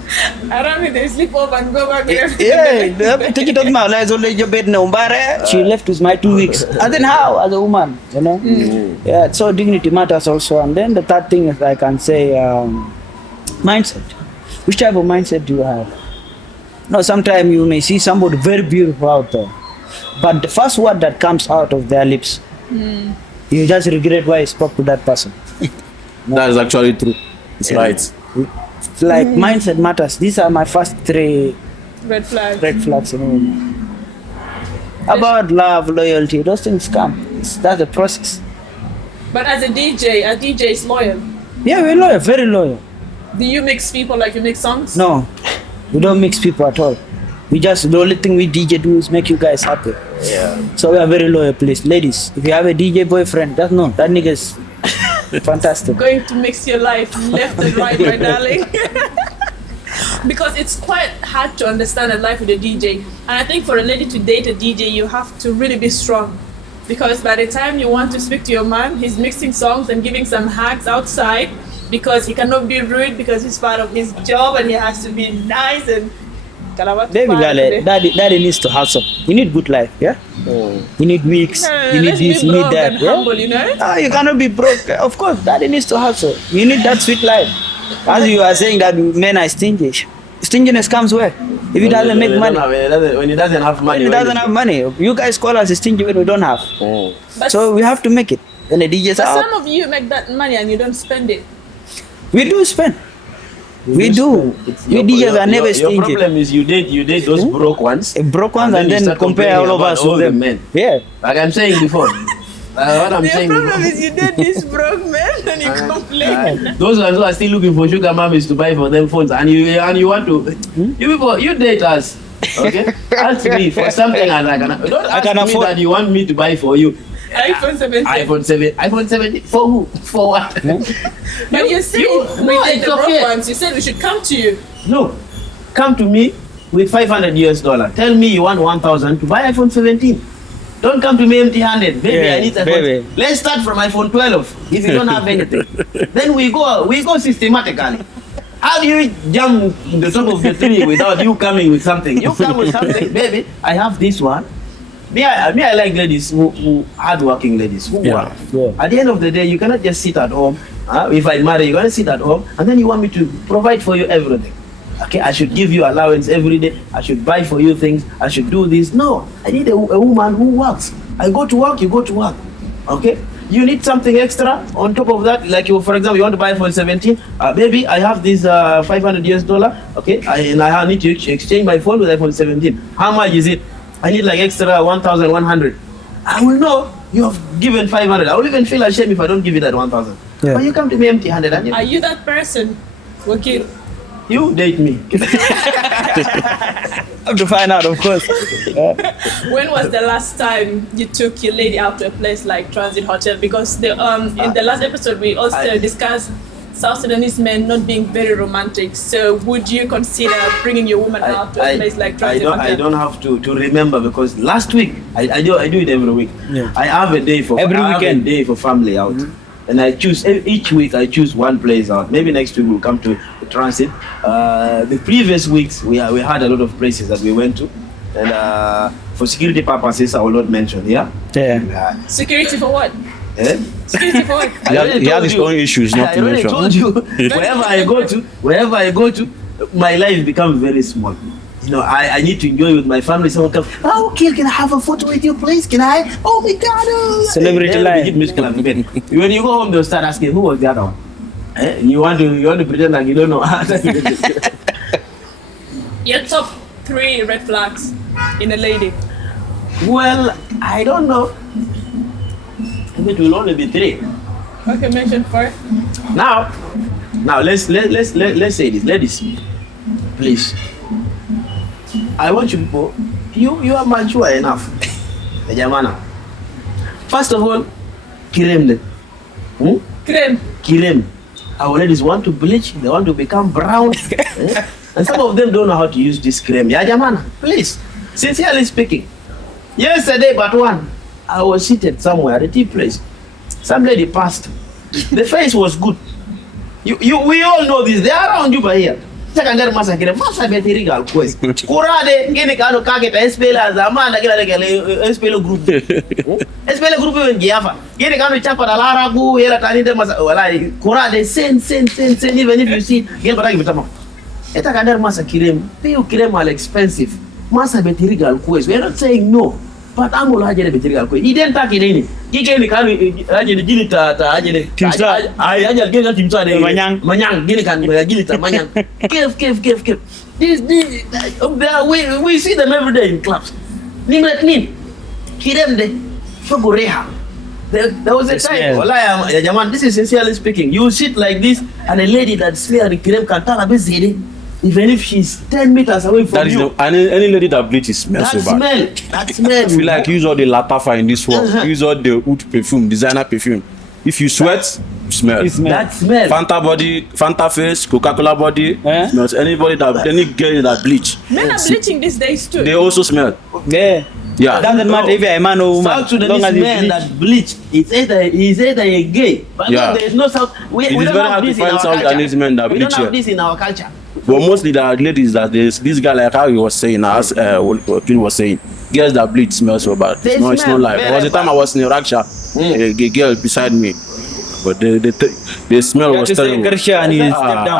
Arami, they sleep over and go back. Yeah, take it off my life, only your bed no umbare. She left with my 2 weeks. And then how as a woman, you know? Yeah, so dignity matters also. And then the third thing is I can say mindset. Which type of mindset do you have? No, sometimes you may see somebody very beautiful out there, but the first word that comes out of their lips, you just regret why you spoke to that person. That is actually true. It's right. It's like mindset matters. These are my first 3 Red flag. red flags in a woman. About love, loyalty, those things come. That's the process. But as a DJ is loyal. Yeah, we're loyal, very loyal. Do you mix people like you mix songs? No, we don't mix people at all. We just, the only thing we DJ do is make you guys happy. Yeah. So we are very loyal, please. Ladies, if you have a DJ boyfriend, that nigga is fantastic. Going to mix your life left and right, my darling. Because it's quite hard to understand a life with a DJ. And I think for a lady to date a DJ, you have to really be strong. Because by the time you want to speak to your man, he's mixing songs and giving some hacks outside because he cannot be rude because it's part of his job and he has to be nice and Baby girl, daddy needs to hustle. You need good life, yeah? You need weeks, you need this, you need that. Yeah? Humble, you know? Ah, you cannot be broke. Of course, daddy needs to hustle. You need that sweet life. As you are saying that men are stingy. Stinginess comes where? If he doesn't make money. When he doesn't have money. When he doesn't have money. You guys call us stingy when we don't have. But So we have to make it. When the DJs But are some of you make that money and you don't spend it. we do spend. We do. We DJs are never Your stingy. problem is you date those broke ones. Broke ones and you then start compare all of us complaining with about all them. the men. Yeah. Like I'm saying before. What I'm The saying problem before. is you date this broke man and you complain. Those ones who are still looking for sugar mummies to buy for them phones and you want to you people you date us. Okay? Ask me for something and I can don't ask can me afford. that you want me to buy for you. iPhone 17. iPhone 7 for who? For what? But you said we no, date it's the broke okay. ones. You said we should come to you. No. Come to me with $500. Tell me you want 1,000 to buy iPhone 17. Don't come to me empty-handed. Baby, Yeah, I need iPhone. baby. Let's start from iPhone 12 if you don't have anything. Then we go systematically. How do you jump the top of the tree without you coming with something? You come with something, baby. I have this one. Me, I like ladies who hardworking ladies who work. Yeah. At the end of the day, you cannot just sit at home. If I marry, you're gonna sit at home, and then you want me to provide for you everything. Okay, I should give you allowance every day. I should buy for you things. I should do this. No, I need a woman who works. I go to work, you go to work. Okay, you need something extra on top of that. Like you, for example, you want to buy iPhone 17. Baby, I have this $500. Okay, and I need to exchange my phone with iPhone 17. How much is it? I need like extra 1,100. I will know you have given 500. I will even feel ashamed if I don't give you that 1,000. Yeah. But you come to me empty-handed and Are you that person? WOKIL. you date me. Have to find out, of course. When was the last time you took your lady out to a place like Transit Hotel? Because in the last episode we also discussed South Sudanese men not being very romantic. So would you consider bringing your woman out to a place like Transit Hotel? I don't have to remember because last week I do it every week. Yeah. I have a day for Every I have weekend. a day for family out, and I choose each week. I choose one place out. Maybe next week we'll come to Transit. The previous weeks we had a lot of places that we went to, and for security purposes I will not mention. Yeah. Yeah. Security for what? Eh? Security for what? I already He has told his you. own issues, not I to already mention. told you. Wherever I go to, my life becomes very small. You know, I need to enjoy with my family. Someone comes, oh, okay, can I have a photo with you, please? Can I? Oh my God! Celebrity Then life. we hit musical event. When you go home, they'll start asking, who was the other one? Eh? You want to pretend like you don't know. Your top 3 red flags in a lady. Well, I don't know. It will only be 3. Okay, mention first. Now let's say this, ladies, please. I want you people. You are mature enough, Jamana. First of all, kirem. Kirem. Our ladies want to bleach. They want to become brown, and some of them don't know how to use this cream. Yeah, Jamana, please. Sincerely speaking, yesterday but one, I was seated somewhere at a tea place. Some lady passed. The face was good. We all know this. They are around Juba here. Secondary masa betirigal quest. Kurade ngene kano kageta espela zamana kila espela group. Espela group wengiafa. Ngene kano chapa dalara gu yela taninde masa wala kurade sen even if you see ngene bataki bitama. Eta kandar masa kirem. Piu kirem are expensive. Masa betirigal quest. We are not saying no. But amul hajere betirigal quest. Iden taki nini. Ngene kano hajere jilita hajere. Timsa. Hajere ngene timsa de manyang ngene kan jilita manyang. Give. This we see them every day in clubs. Nimlet nin. Kirem de. Fagoreha. There was a time, Walaya, Yaman, this is sincerely speaking. You sit like this, and a lady that's wearing kirem can tell a bit zini, even if she's 10 meters away from That is you. any lady that bleaches smells so bad. That smell. We like use all the latafa in this world. Use all the wood perfume, designer perfume. If you sweat, you smell. That smell. Fanta body, Fanta face, Coca-Cola body, smells. Any girl that bleach. Men are bleaching these days too. They also smell. Yeah. Doesn't matter if you're a man or woman. South Sudanese men that bleach, he's either a gay. But no, there is no South. We don't have this in our culture. We don't have this in our culture. But mostly the ladies that this guy, like how he was saying, as Will was saying, girls that bleach smell so bad. It's not life. There was a time I was in Raksha, a girl beside me, but the smell was terrible. I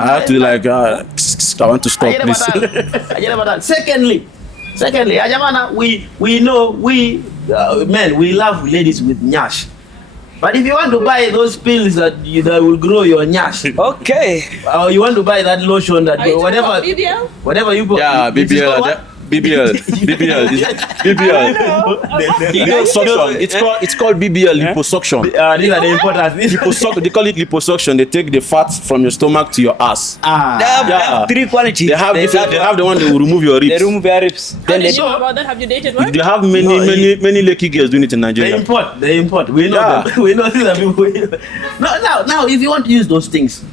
had to like, I want to stop this. Secondly, Ajamana, we know men, we love ladies with nyash. But if you want to buy those pills that will grow your nyash, okay, or you want to buy that lotion that whatever you put, yeah, BBL. It's called BBL liposuction. These are the important. They call it liposuction. They take the fat from your stomach to your ass. They have three qualities. They have the one that will remove your ribs. They remove your ribs. Then they know about that. Have you dated one? They have many lucky girls doing it in Nigeria. They import. We know them. We know these are people. Now, if you want to use those things,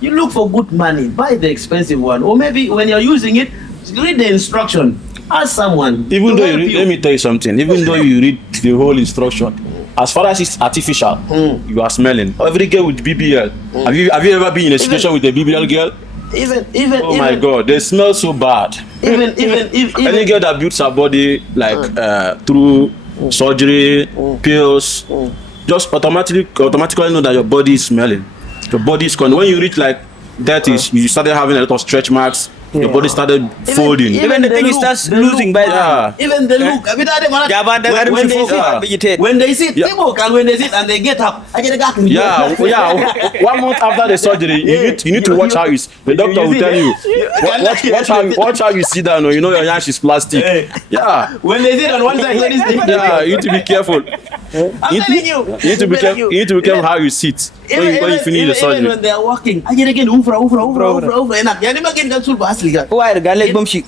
you look for good money. Buy the expensive one, or maybe when you're using it, read the instruction. Ask someone. Even though let me tell you something. Even though you read the whole instruction, as far as it's artificial, you are smelling. Every girl with BBL. Have you ever been in a situation with a BBL girl? Oh my God, they smell so bad. Even any girl that builds her body like through surgery, pills, just automatically know that your body is smelling. Your body is when you reach like 30s, you started having a lot of stretch marks. Your body started folding. Even the thing starts losing by that. Even the look. When they sit, when they sit and they get up, yeah. 1 month after the surgery, you need to watch how you. The doctor will tell you, watch how you sit down. You know your yash is plastic. Yeah. When they sit on one side, you need to be careful. I'm telling you. You need to be careful how you sit when you finish the surgery. Even when they are walking,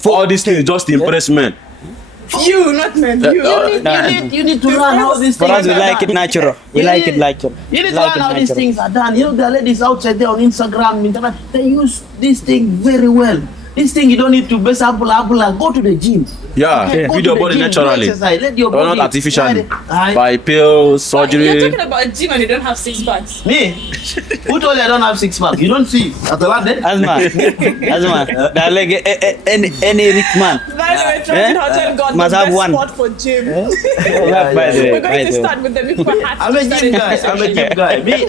all these things just to impress men. You, not men. You need to learn how these things are done. For us, we like it natural. We like it natural. You need to learn how these things are done. You know, there are ladies outside there on Instagram, internet, they use this thing very well. This thing you don't need to base abula. Go to the gym. Yeah, feed your body naturally. Let your body not artificially. By pills, surgery. You're talking about a gym and you don't have 6 packs. Me? Who told you I don't have 6 packs? You don't see. At the lab then? Asma. Like any rich man. Must have one spot for gym. We're going to start with the before hat. I'm a gym guy. Me?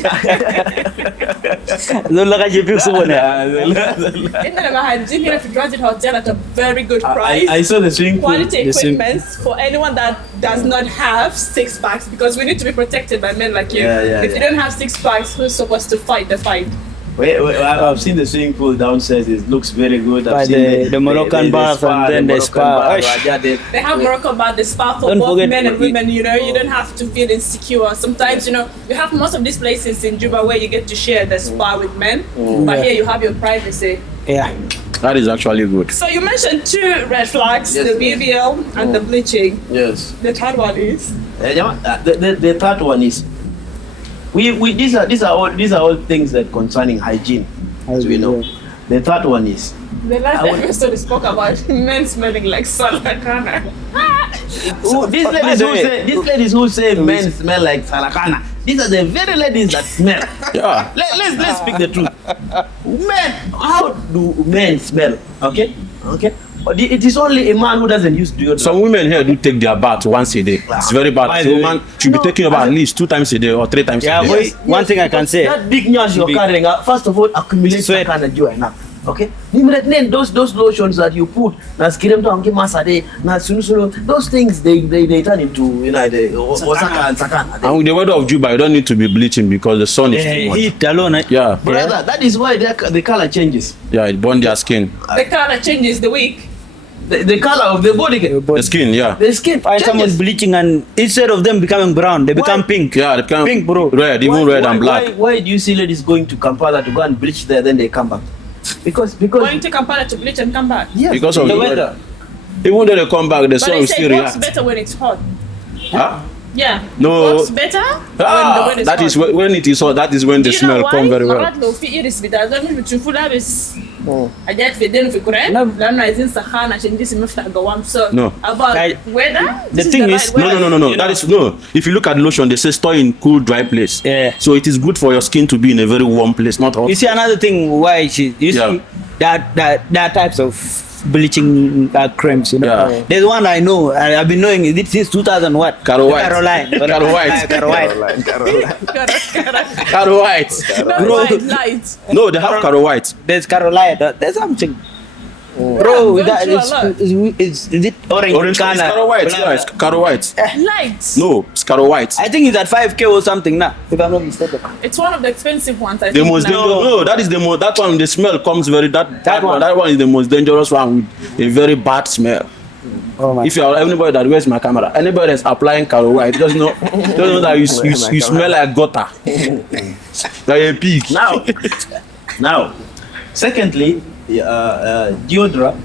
Gym here at Transit Hotel at a very good price. I saw the swimming pool. Quality equipment for anyone that does not have 6 packs, because we need to be protected by men like you. If you don't have 6 packs, who's supposed to fight the fight? I've seen the swimming pool downstairs. It looks very good. By I've seen the Moroccan bath and then the spa. They have Moroccan bath, the spa for Don't both forget- men and women. You know, you don't have to feel insecure. Sometimes, you know, you have most of these places in Juba where you get to share the spa with men, but here you have your privacy. Yeah. That is actually good. So you mentioned 2 red flags: Yes, the ma'am. BBL and the bleaching. Yes. The third one is The third one is these are all things that concerning hygiene, as we know. The third one is the last episode we spoke about men smelling like Selekta. these ladies who say men smell like Selekta. These are the very ladies that smell. Yeah. Let's speak the truth. Men, how do men smell? Okay. It is only a man who doesn't use deodorant. Some women here do take their bath once a day. It's very bad. By So the woman should be taking about at least 2 times a day or 3 times Yeah, a day. boy, one thing I can say. That big nyash you're carrying, first of all, accumulate Sweat. kind of enough. Okay? Those lotions that you put, those things they turn into, you know, the osaka and sakana. And with the weather of Juba, you don't need to be bleaching because the sun is too much. Heat alone. Yeah. Brother, that is why the color changes. Yeah, it burns their skin. The color changes the week. The color of the body, The skin, yeah. the skin Find someone changes. bleaching and instead of them becoming brown, they become pink. Yeah, they become Pink, bro. red, even red and black. Why do you see ladies going to Kampala to go and bleach there, then they come back? Because Going to Kampala to bleach and come back. yes, Because of the the weather. Even though they come back, the But sun they will say still it works react. better when it's hot. Huh? Yeah. No. It works better when it's That hot. is when it is hot. That is when the Do you know smell why? come very well. Amarat لو في إيرس بتاع زمان بتشوفوا لابس حاجات في يدينه في كوريا لأنه عايزين سخان عشان جسم يفتح قوام. So No. about weather. The this thing the is- right weather. No. That is no. If you look at lotion, they say store in cool, dry place. Yeah. So it is good for your skin to be in a very warm place, not hot. You see another thing why you Yeah. see that types of bleaching creams, you know. Yeah. There's one I know. I've been knowing it since 2000 what? Caro White. Caroline. Caro White. Caro White. Caro White. No, light, light. No, they have Caro White. There's Caroline. There's something. I'm Bro, going that through a lot. is it orange? Orange. It's color? Caro White. Yeah, it's Caro White. Light. No, it's Caro White. I think it's at 5K or something now, if I'm not mistaken. It's one of the expensive ones. I The think most now. dangerous. No, that is the most. That one, the smell comes very. That one. one is the most dangerous one with a very bad smell. Oh my. If you are anybody that wears my camera, anybody that's applying Caro White, just know that you smell like gutter, like a pig. Now, secondly, deodorant,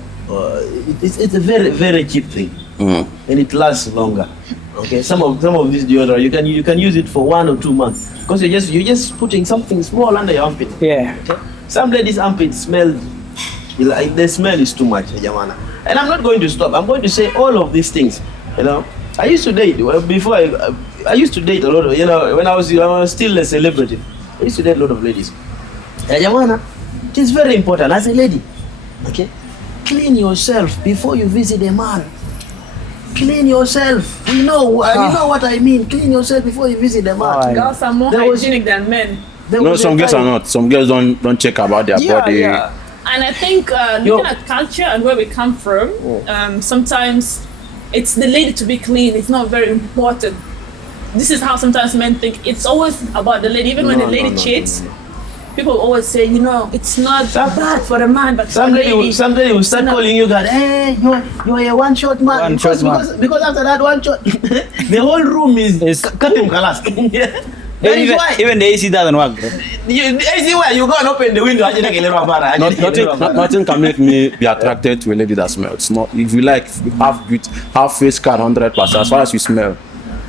it's a very, very cheap thing, and it lasts longer. Okay, some of this deodorant you can use it for 1 or 2 months because you're just putting something small under your armpit. Yeah. Okay? Some ladies' armpit smell like the smell is too much, Jamana. And I'm not going to stop. I'm going to say all of these things. You know, I used to date before. I used to date a lot of, you know, when I was still a celebrity. I used to date a lot of ladies. Jamana, it is very important as a lady. Okay, clean yourself before you visit a man. Clean yourself. You know what I mean. Clean yourself before you visit a man. Girls are more There was- hygienic than men. There No, was a some girls time- are not. Some girls don't check about their body. Yeah. And I think looking at culture and where we come from, sometimes it's the lady to be clean. It's not very important. This is how sometimes men think. It's always about the lady. Even when the lady cheats, people always say, you know, it's not bad for a man, but for a lady. Somebody will start calling you God. Hey, you're a one-shot man. One because, shot man. because after that one shot, the whole room is cut him kalas. That is why. Even the AC doesn't work, bro. Easy way you go and open the window. Nothing can make me be attracted to a lady that smells. It's not. If you like have face card 100%, as far as you smell,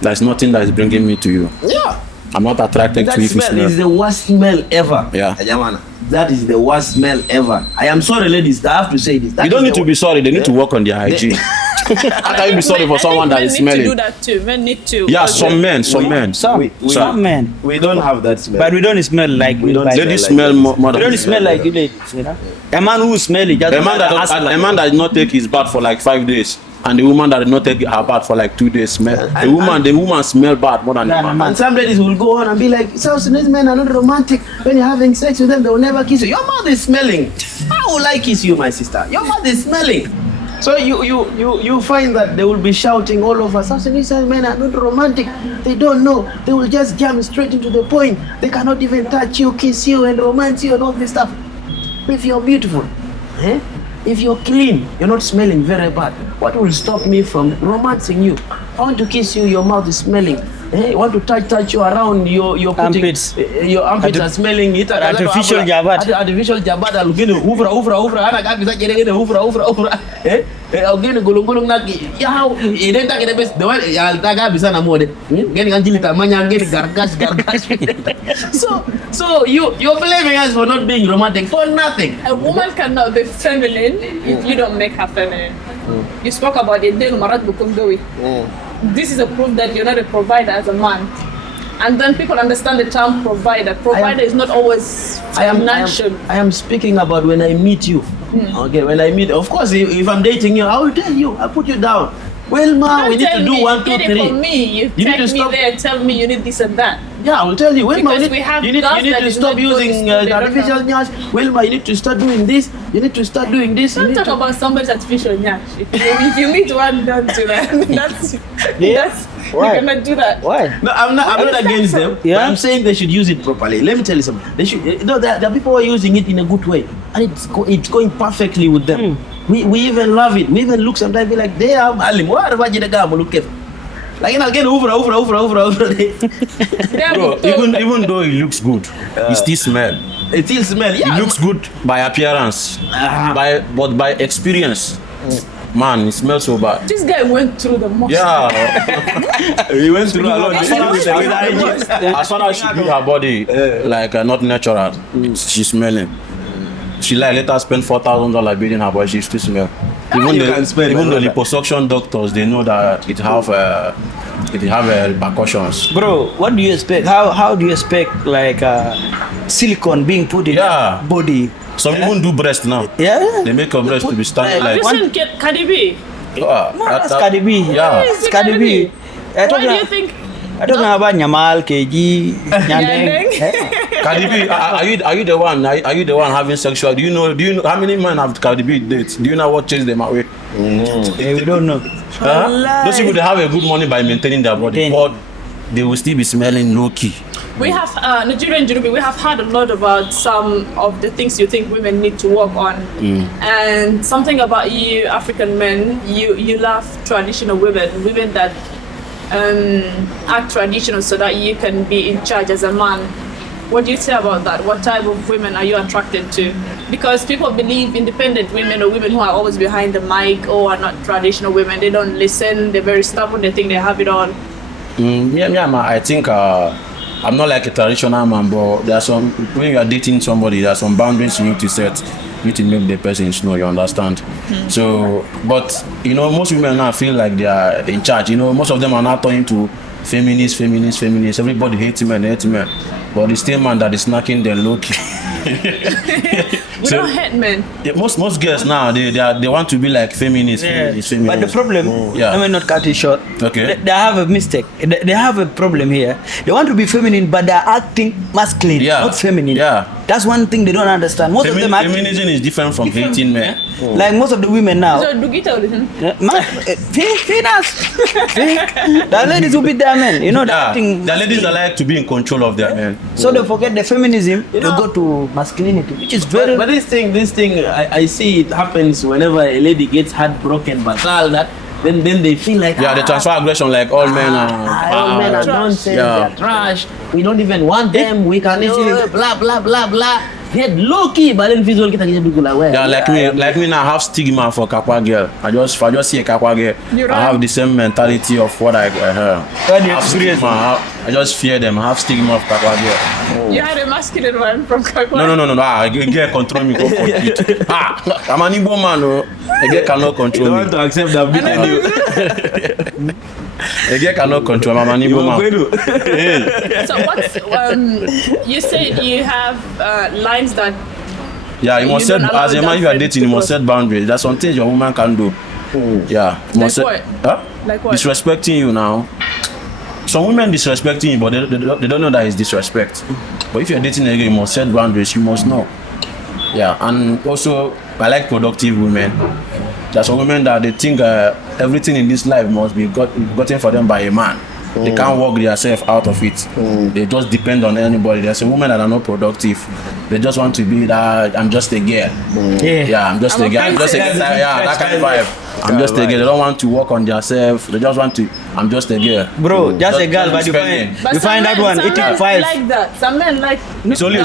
there's nothing that is bringing me to you. Yeah. I'm not attracted That to if you smell smell. is the worst smell ever. Yeah. Jamana. That is the worst smell ever. I am sorry, ladies. I have to say this. That You don't is need the to be sorry. They need to work on their hygiene. How can you be sorry for someone that is Men need to do smelling? that too. Men need to. Yeah, because some men. Some men. We don't have that smell. But we don't smell like We don't like, smell Ladies like smell that. more we than don't smell like you ladies, you know. A man who smell it just a man that did not take his bath for like 5 days, and the woman that did not take her bath for like 2 days smell. The woman smell bad more than the man. And some ladies will go on and be like, South Sudanese men are not romantic. When you're having sex with them, they will never kiss you. Your mouth is smelling. How will I kiss you, my sister? Your mouth is smelling. So you find that they will be shouting all over. South Sudanese men are not romantic. They don't know. They will just jump straight into the point. They cannot even touch you, kiss you, and romance you and all this stuff. If you're beautiful, if you're clean, you're not smelling very bad. What will stop me from romancing you? I want to kiss you. Your mouth is smelling. I want to touch you around your Armpits. Your armpits are smelling. It Artificial jabat. Artificial jabat. Lugini hufra. Ana gabi sa jere hufra. Ogini gulung naki. Ya how identa kene bes the one ya taga bisa na mode. Geni kanjili tamanya geni gargas. So you're blaming us for not being romantic for nothing. A woman cannot be feminine if you don't make her feminine. You spoke about it. Amarat bukumdowi. This is a proof that you're not a provider as a man. And then people understand the term provider. Provider is not always financial. I am speaking about when I meet you. Okay, when I meet, of course, if I'm dating you, I will tell you. I put you down. Willma, we need to do 1, 2, 3. Get it from me. You take me there and tell me you need this and that. Yeah, I will tell you. Willma, you need to stop not using artificial nyash. Willma, you need to start doing this. You need to start doing this. Don't talk about somebody's artificial nyash. If you meet one, don't do that. That's Why? you cannot do that. Why? No, I'm not against them. Yeah. But I'm saying they should use it properly. Let me tell you something. They should. No, there are people who are using it in a good way, and it's going perfectly with them. We even love it. We even look sometimes be like, they are alim. What about you? Look at. Like again, over. Bro, even though it looks good, it still smell. It still smell. Yeah. It looks good by appearance, but by experience, man, it smells so bad. This guy went through the most. Yeah, We went through a lot. as far as she do her body like not natural, she's smelling. She like let her spend $4,000 building her body, she still smell. Even the liposuction doctors, they know that it have repercussions. Bro, what do you expect? How do you expect like silicone being put in body? Some even do breast now. Yeah. They make a breast to be standing like. Listen, Cardi B. That's Cardi B. Yeah. It's Cardi B. Why do you think? I don't know about Nyamal, KG, Nyandeng. Cardi B, are you the one? Are you the one having sexual? Do you know how many men have Cardi B dates? Do you know what chase them away? We don't know. Those people, they have a good money by maintaining their body, but they will still be smelling low key. We have Nigerian Junubi. We have heard a lot about some of the things you think women need to work on, and something about you, African men. You love traditional women that act traditional, so that you can be in charge as a man. What do you say about that? What type of women are you attracted to? Because people believe independent women or women who are always behind the mic or are not traditional women. They don't listen. They're very stubborn. They think they have it all. Man. I think I'm not like a traditional man, but there are some, when you are dating somebody, there are some boundaries you need to set. You need to make the person know, you understand? So, but most women now feel like they are in charge. Most of them are now turning to feminists. Everybody hates men. But the same man that is snacking their low key. We don't hate men. Most girls now they want to be like feminists. But the problem, let me not cut it short. Okay. They have a mistake. They have a problem here. They want to be feminine, but they're acting masculine, not feminine. Yeah. That's one thing they don't understand. Most of them feminism is different from hating men. Like most of the women now. So do get listen. The ladies who beat their men, the acting. The ladies are like to be in control of their men. So they forget the feminism, they go to masculinity, which is very. But this thing, I see it happens whenever a lady gets heartbroken, but all that. Then they feel like they transfer aggression like all men all men are nonsense, they're trash. We don't even want them. We can blah blah blah blah. Get low key, but then visual kita gitu like where. Yeah, like me now have stigma for Kapwa girl. I just see a Kapwa girl, I have the same mentality of what I heard. I just fear them. I have stigma of Kapwa girl. You had a masculine one from Kapwa. No. Girl control me. Go for it. I'm an Igbo man. A girl cannot control me. You want to accept that? A girl cannot control me. I'm an Igbo man. So what's you said you have lines that. Yeah, you must set, as a man you are dating, you must set boundaries. That's something your woman can do. Yeah. Like what? Like what? Disrespecting you now. Some women disrespecting you, but they don't know that it's disrespect. But if you're dating a girl, you must set boundaries. You must know. Yeah, and also I like productive women. There's some women that they think everything in this life must be gotten for them by a man. They can't work themselves out of it. They just depend on anybody. There's a women that are not productive. They just want to be that I'm just a girl. Yeah, I'm just a girl. I'm just a girl. Yeah, that kind of vibe. I'm just a girl. They don't want to work on themselves. They just want to. I'm just a girl. Bro, just a girl, but you find that one 85. Like that. Some men like. It's only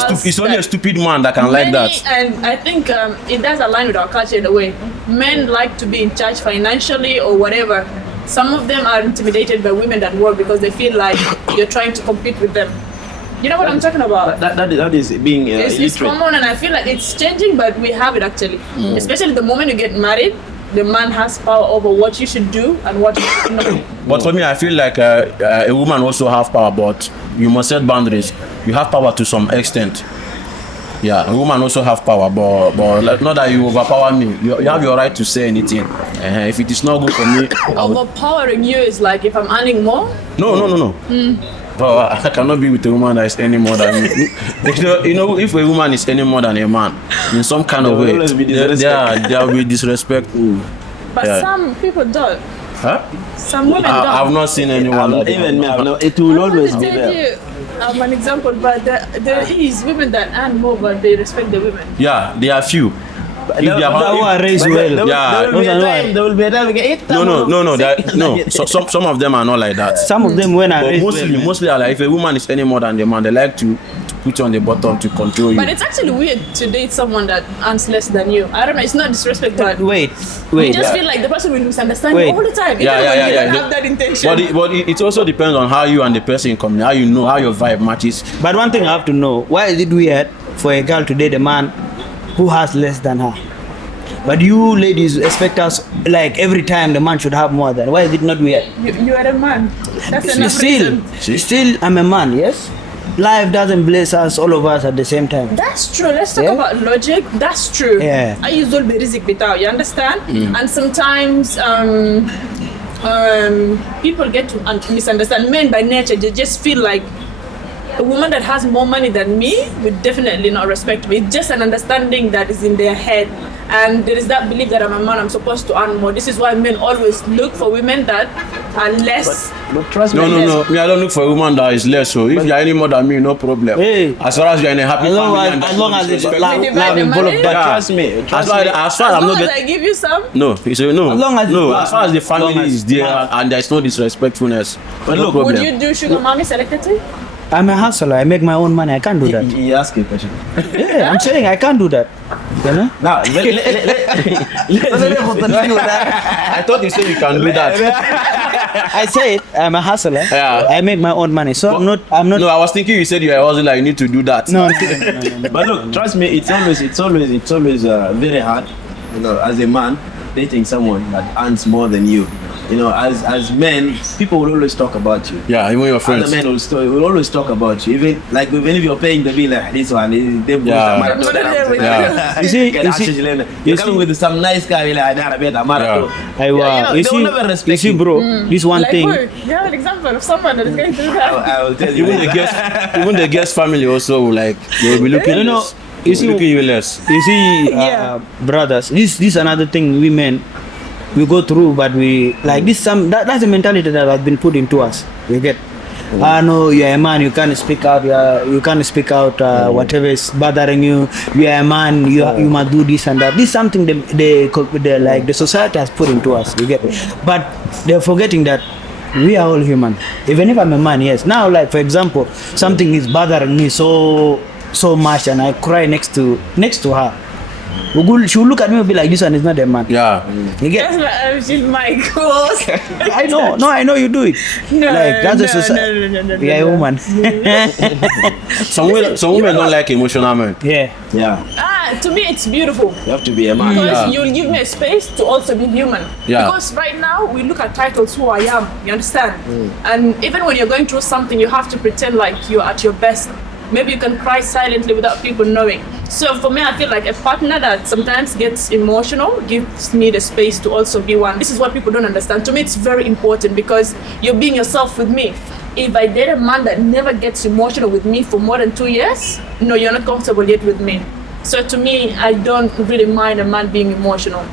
a stupid man that can like that. And I think it does align with our culture in a way. Men like to be in charge financially or whatever. Some of them are intimidated by women that work because they feel like you're trying to compete with them. You know what I'm talking about? That is being it's common, and I feel like it's changing, but we have it actually. Especially the moment you get married, the man has power over what you should do and what you should not. But for me, I feel like a woman also have power, but you must set boundaries. You have power to some extent. Yeah, a woman also have power, but not that you overpower me. You have your right to say anything. If it is not good for me, overpowering you is like if I'm earning more. No. But I cannot be with a woman that is any more than me. You know, if a woman is any more than a man, in some kind of way, there will be disrespect. But some people don't. Huh? Some women don't. I've not seen anyone like even me. It will always be there. I'm an example, but there is women that earn more, but they respect the women. Yeah, there are few. If they are raised well, There will be a time. No. So, some of them are not like that. some of them when I raised Mostly are like, if a woman is any more than the man, they like to put you on the bottom to control you. But it's actually weird to date someone that earns less than you. I don't know. It's not disrespect, but Wait. you just feel like the person will misunderstand you all the time. Even when you don't have that intention. But it also depends on how you and the person come, how you know how your vibe matches. But one thing I have to know, why is it weird for a girl to date a man who has less than her? But you ladies expect us like every time the man should have more than. Why is it not weird? You are a man. That's enough reason. Still, I'm a man, yes? Life doesn't bless us, all of us at the same time. That's true. Let's talk about logic. That's true. Yeah. I use all basic without, you understand? And sometimes people get to misunderstand. Men by nature, they just feel like a woman that has more money than me would definitely not respect me. It's just an understanding that is in their head. And there is that belief that I'm a man, I'm supposed to earn more. This is why men always look for women that are less. But trust me. No. Me, I don't look for a woman that is less. So if you are any more than me, no problem. Hey. As far as you are in a happy family, as long as it's love involved, that. Trust me. As far as I'm not getting. I give you some. No, no. As long as as far as the family is there and there is no disrespectfulness, But no look, problem. Would you do sugar mommy Selector T? I'm a hustler. I make my own money. I can't do that. He asked a question. Yeah, I'm saying I can't do that. You know? Now, I thought you said you can do that. I said I'm a hustler. Yeah. I make my own money. So I'm not. No, I was thinking you said you are also like you need to do that. No. but look, trust me, it's always very hard, you know, as a man dating someone that earns more than you. You know, as men, people will always talk about you. Yeah, even your friends. Other men will always talk about you. Even if you're paying the bill like this one, they You see, you're coming with some nice guy like that. You see, bro, this one like thing. Who? You have an example of someone that is going to do that. I will tell you. Even the guest family also like they will be looking. You see, looking you less. You see, brothers. This another thing women we go through, but we like this. That's the mentality that has been put into us. You get. No, you're a man. You can't speak out. You can't speak out. Whatever is bothering you. You're a man. You must do this and that. This is something the society has put into us. You get. But they're forgetting that we are all human. Even if I'm a man, yes. Now, like for example, something is bothering me so much, and I cry next to her. She will look at me and be like, this one is not a man. Yeah. You get? That's she's my ghost. I know. No, I know you do it. That's a society. No. Yeah, a woman. Some women don't like emotional men. Yeah. To me, it's beautiful. You have to be a man. Because you'll give me a space to also be human. Yeah. Because right now, we look at titles, who I am. You understand? And even when you're going through something, you have to pretend like you're at your best. Maybe you can cry silently without people knowing. So for me, I feel like a partner that sometimes gets emotional gives me the space to also be one. This is what people don't understand. To me, it's very important because you're being yourself with me. If I date a man that never gets emotional with me for more than 2 years, no, you're not comfortable yet with me. So to me, I don't really mind a man being emotional.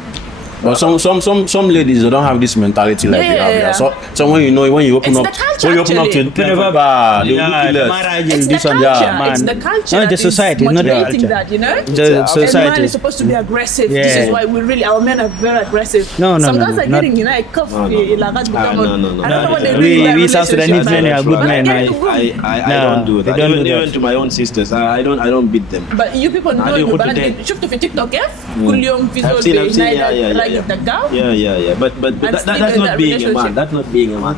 But some ladies, they don't have this mentality like you have. Yeah. So when you open It's up, the culture, when you open up to actually. they will kill us. marriage It's and the this one, culture. yeah, man. It's the culture. No, the that is society, not the motivating culture. that, you know. The And man society. is supposed to be aggressive. This Yeah. is why our men are very aggressive. No, Some no, guys no, are not- getting, a cuff. No. I don't know what they do. We- in that we South Sudanese relationship, men man. are good But men, I right? get to go. I No, don't do they that. don't do Even that. to my own sisters, I don't beat them. But you people know do you put but it in. شفتوا في تيك توك كيف كل يوم في I've زول seen, بينادي yeah. like الدقاق. Yeah. But And that's still not in that being a man. relationship. That's not being a man.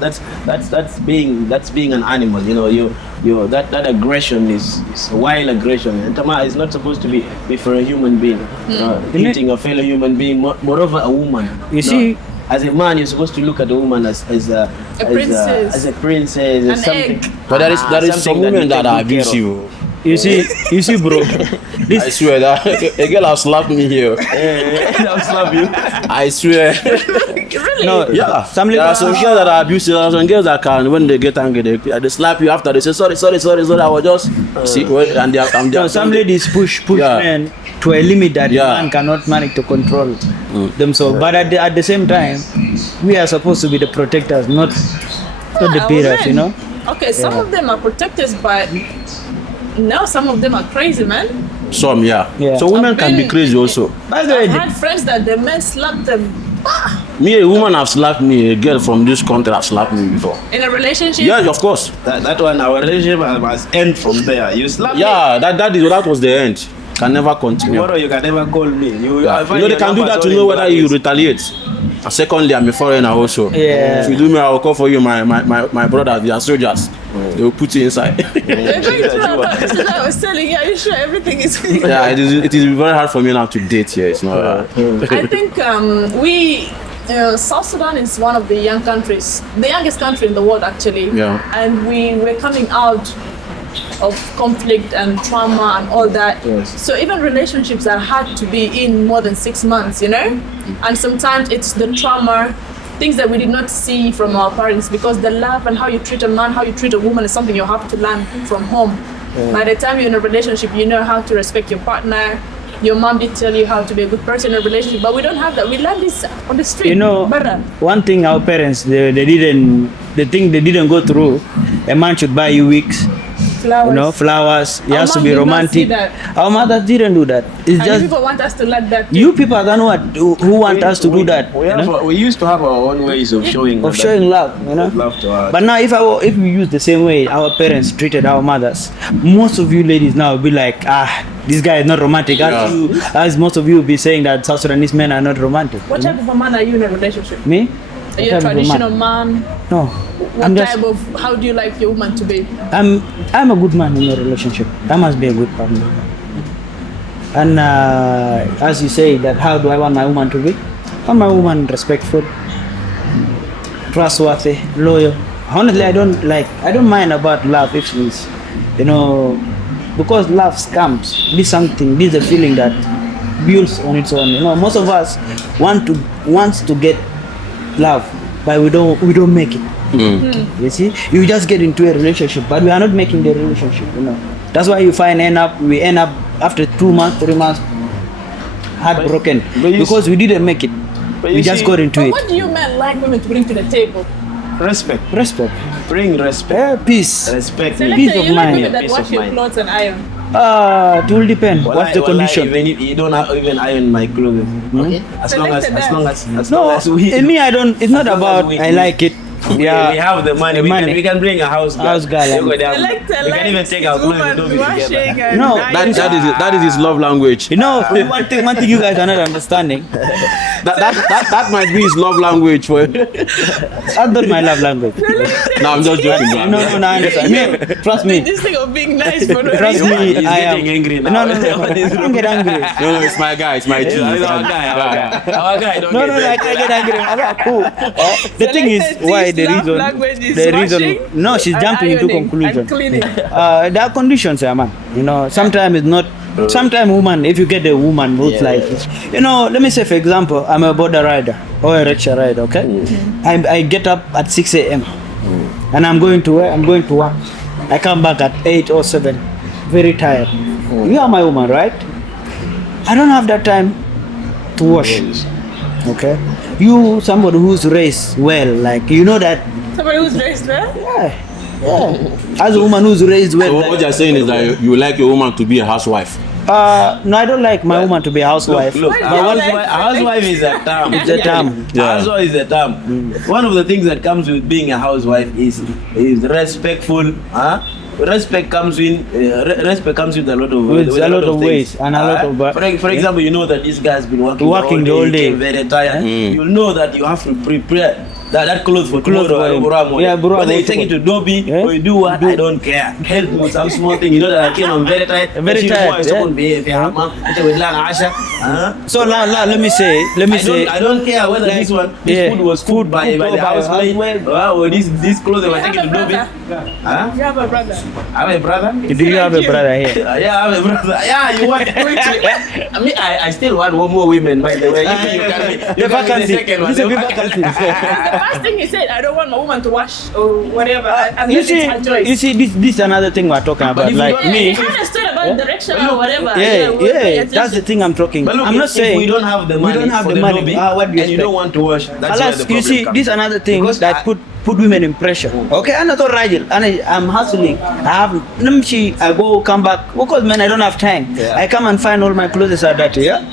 That's being an animal. You know, that aggression is wild aggression. And Tama is not supposed to be for a human being. Hitting a fellow human being, moreover a woman. You see, as a man, you're supposed to look at a woman as princess. as a princess, as An something. egg. But there is something some that women you that can are take care of. abusive. you see, bro. This I swear that a girl has slapped me here. I'll slap you. I swear. Really? no, Yeah, some there are ladies. some girls that are abusive. There are some girls that can, when they get angry, they slap you after. They say sorry. I was just see, and No, some ladies push Yeah. men to a limit that Yeah. the man cannot manage to control themselves. But at the same time, we are supposed to be the protectors, not the beaters, you know. Okay, some of them are protectors, but now some of them are crazy, man. Some, yeah. Yeah. So women I've can be been- crazy also. By the I've way, had friends that the men slapped them Me, a woman have slapped me. A girl from this country have slapped me before. in a relationship. Yeah, of course. That one, our relationship must end from there. You slap me. Yeah, that was the end. Can never continue. Tomorrow you can never call me. Yeah. You know they can do that to know whether you retaliate. And secondly, I'm a foreigner also. Yeah. If you do me, I will call for you. My brothers, they are soldiers. They will put you inside. They're going through that. This is what I was telling you. Are you sure everything is? Yeah, it is very hard for me now to date here. It's not. I think South Sudan is one of the the youngest country in the world actually. Yeah. And we're coming out of conflict and trauma and all that. Yes. So even relationships are hard to be in more than 6 months, you know? And sometimes it's the trauma, things that we did not see from our parents, because the love and how you treat a man, how you treat a woman is something you have to learn from home. By the time you're in a relationship, you know how to respect your partner. Your mom did tell you how to be a good person in a relationship, but we don't have that. We learn this on the street. you know, Brother. one thing our parents they didn't go through. A man should buy you wigs, Flowers. flowers. He Our has to mom be did not see romantic. that. Our mothers didn't do that. It's And you just people want us to learn that. you people are the one who want us to do that. We, you know? we used to have our own ways of showing Of showing love, you know. love to us. But now, if we use the same way our parents treated our mothers, most of you ladies now will be like, this guy is not romantic. As most of you will be saying that South Sudanese men are not romantic. What you know? type of a man are you in a relationship? Me? Are you a What type of man? traditional man? No. What type of, how do you like your woman to be? I'm a good man in a relationship. I must be a good partner. And as you say, that how do I want my woman to be? I want my woman respectful, trustworthy, loyal. Honestly, I don't mind about love if she's, because love comes. This is a feeling that builds on its own. Most of us wants to get love, but we don't make it. You see, you just get into a relationship, but we are not making the relationship. That's why you we end up after 2 months, 3 months, heartbroken But you because we didn't make it. But We you just see- got into But it. what do you men like women to bring to the table? Respect. Respect, Bring respect. peace. Respect. Selector, Peace of you like mind. women that Peace wash of your mind. clothes and iron. It will depend. What's the condition? Even if you don't even iron my clothes. Okay. As long as No, we in me, I don't. It's not as long about as we- I like it. we have the money. We can bring a house girl. House girl, You go there, Selector we can even take our clothes and do it together. No, That is his love language. one thing you guys are not understanding. That might be his love language for. That's not my love language. No, I'm just joking. Man. No, I understand. Me, trust me. This thing of being nice for no Trust reason. me, He's I am. getting angry now. No, don't get angry. No, it's my guy. It's my G. Our guy. Don't No, get I can't get angry. I'm cool. The thing is, Selector why T's the love reason? language is The reason? washing No, she's and jumping into ironing conclusion. and cleaning. There are conditions, yeah, man. Sometimes it's not. Sometimes woman, if you get a woman who's like, let me say for example, I'm a border rider or a rickshaw rider, okay? I get up at 6 a.m. and I'm going to where? I'm going to work. I come back at 8 or 7, very tired. You are my woman, right? I don't have that time to wash. Okay. You, somebody who's raised well, like you know that. Somebody who's raised well? Yeah. Yeah. As a woman who's raised well. So like, what you're saying is that you like your woman to be a housewife. No, I don't like my woman to be a housewife. Look, Why do a you housewife, like- a housewife is a term. It's a term. Yeah. Housewife is a term. One of the things that comes with being a housewife is respectful. Respect comes with a lot of With a lot of things. ways and a lot of. For example, you know that this guy has been working The whole day. very tired. You'll know that you have to prepare that clothes for Clothes tomorrow. for him. Buramo. Yeah, Buramo Whether you also. take it to Dobby or you do what, I don't care. Help me with some small thing. You know that I came on very tired. Very tired, So now let me say. I don't care whether like, this yeah, food was cooked by the housemaid or this clothes they were You have taken a to Dobby. brother. Huh? You have a brother. I have a brother. Do you have a brother here? Yeah, I have a brother. Yeah, you want I mean, I still want one more women, by the way. You can be The the vacancy. second one. This is a vacancy. The first thing he said, I don't want my woman to wash or whatever. And You then it's her choice. see, this is another thing we're talking about. if you Like don't- Yeah, me. he understood about direction or whatever. Yeah, we'll pay that's the attention. thing I'm talking. But look, I'm not if saying we don't have the money, we don't have for the money. lobby, What do you and you expect? don't want to wash, that's where the Alas, problem you see, comes. this is another thing Because that put women in pressure. Okay, I'm not Rajil, and I'm hustling. I go come back because man, I don't have time. Yeah. I come and find all my clothes are dirty. Yeah,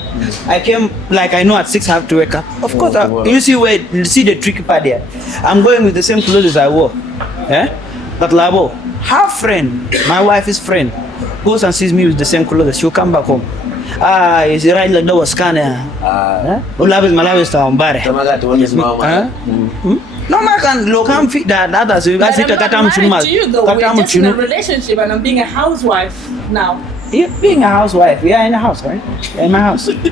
I came like I know at 6 I have to wake up. Of course, wow. you see the tricky part there. I'm going with the same clothes I wore. Yeah, but Labo, her friend, my wife's friend, goes and sees me with the same clothes. She'll come back home. Is it right like that was kind of? Ulabis malabis taambare. Tamaga to one is mama. No man can look and fit that others. You But guys sit I'm not katam married to you though. We're chunma. just in a relationship and I'm being a housewife now. Yeah, being a housewife, we are in a house, right? In my house. I'm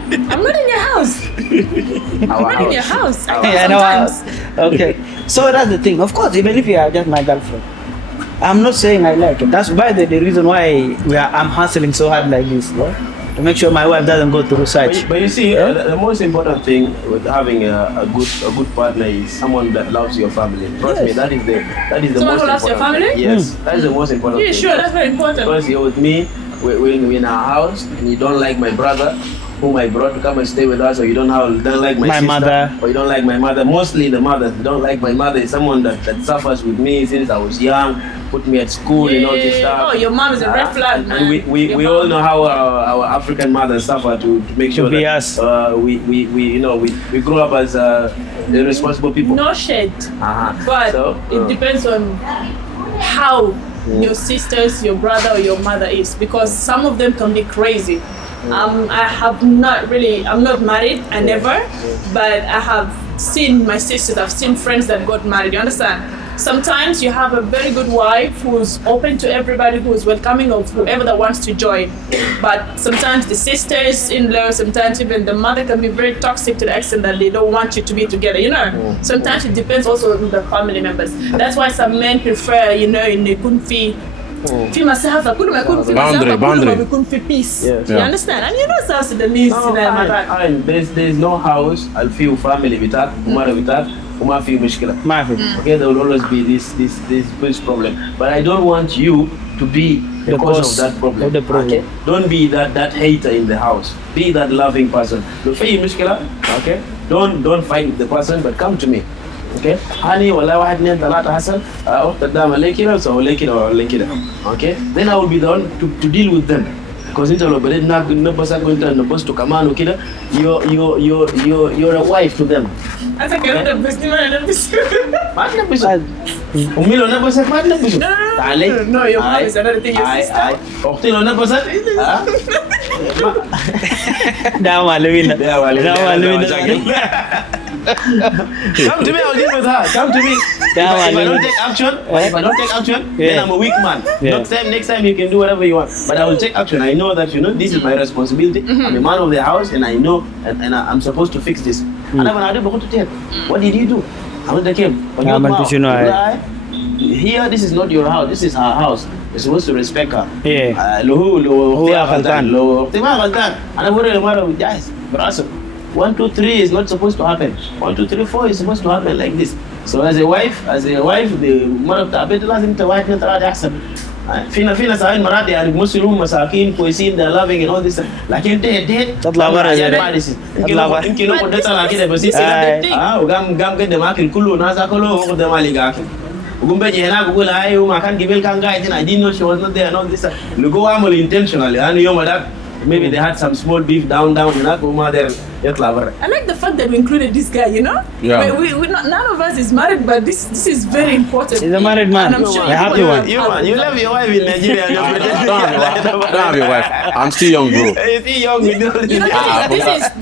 not in your house. I'm not in your house. I Yeah, know no, sometimes. okay. So that's the thing. Of course, even if you are just my girlfriend, I'm not saying I like it. That's why the reason why I'm hustling so hard like this, no? To make sure my wife doesn't go through such. But you see, the most important thing with having a good partner is someone that loves your family. Trust me, Yes. that is the Someone most who loves your important thing. family? Yes, that is the most important Yeah, thing. sure, that's very important. Because you're with me, we're in our house, and you don't like my brother, whom I brought to come and stay with us, or you don't like my sister, mother. or you don't like my mother. Mostly the mothers don't like my mother. Is someone that suffers with me since I was young, put me at school and all this stuff. Oh, your mom is a red flag, And man. we Your all mom. know how our African mothers suffer to make sure be that us. we grow up as responsible people. No shade. But So, it depends on how your sisters, your brother, or your mother is, because some of them can be crazy. I'm not married, I never, but I have seen my sisters, I've seen friends that got married, you understand? Sometimes you have a very good wife who's open to everybody, who's welcoming of whoever that wants to join. But sometimes the sisters in law, sometimes even the mother can be very toxic to the extent that they don't want you to be together, you know? Sometimes it depends also on the family members. That's why some men prefer, in the kunfi. Boundary. Peace. Yes. You Yeah. understand? And you know South Sudanese, There's no house I'll feel family with that, umara with that, uma feel mushkila. My friend. Okay, there will always be this problem. But I don't want you to be the cause of that problem. of the problem. Okay? Don't be that hater in the house. Be that loving person. Okay? Don't fight with the person, but come to me. Okay? Honey, wala wahad niyan talata hasan, qadama lekira, so lekira or lekira. Okay? Then I will be the one to deal with them. Because it's all about it. To come on, okay? You're a wife to them. I think I'm the best man in this. Partner bisu. Umilo na basa partner bisu. No, your mom is another thing, your sister. Oktilo na basa. Dawa Lewina. Come to me, I'll deal with her. Come to me. If I don't take action, then I'm a weak man. Yeah. Next time you can do whatever you want. But I will take action. I know that this is my responsibility. I'm a man of the house, and I know, and I'm supposed to fix this. And I'm going to tell. What did you do? I'm going to tell. Here, this is not your house. This is her house. You're supposed to respect her. Yeah. Guys, 1, 2, 3 is not supposed to happen. 1, 2, 3, 4 is supposed to happen like this. So as a wife, the mother of the abed lazim tawajid tarad ahsan. فينا ساعين مرات يعني بيمثلوا مساكين كويسين they're loving and all this لكن ده تطلع برا زي يمكن هو ده طلع كده بس وقام قدم اكل كله ناس اكلوا وهو ده مالي اكل وقوم بيجي هناك بقول هاي وما كان قبل كان قاعد هنا I didn't know she was not there and all this لقوا عمل intentionally يعني يوم ده maybe they had some small beef down هناك وما there يطلع برا. I like the fact that we included this guy, you know? Yeah. We not, none of us is married, but this is very important. He's a married man. And I'm sure a happy one. You love your wife in Nigeria. Don't have your wife. I'm still young, bro. You're still young. You know,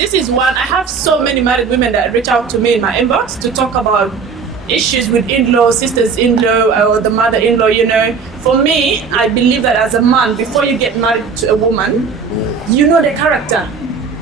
this is one. I have so many married women that reach out to me in my inbox to talk about issues with in-law, sisters-in-law, or the mother-in-law, you know. For me, I believe that as a man, before you get married to a woman, you know the character.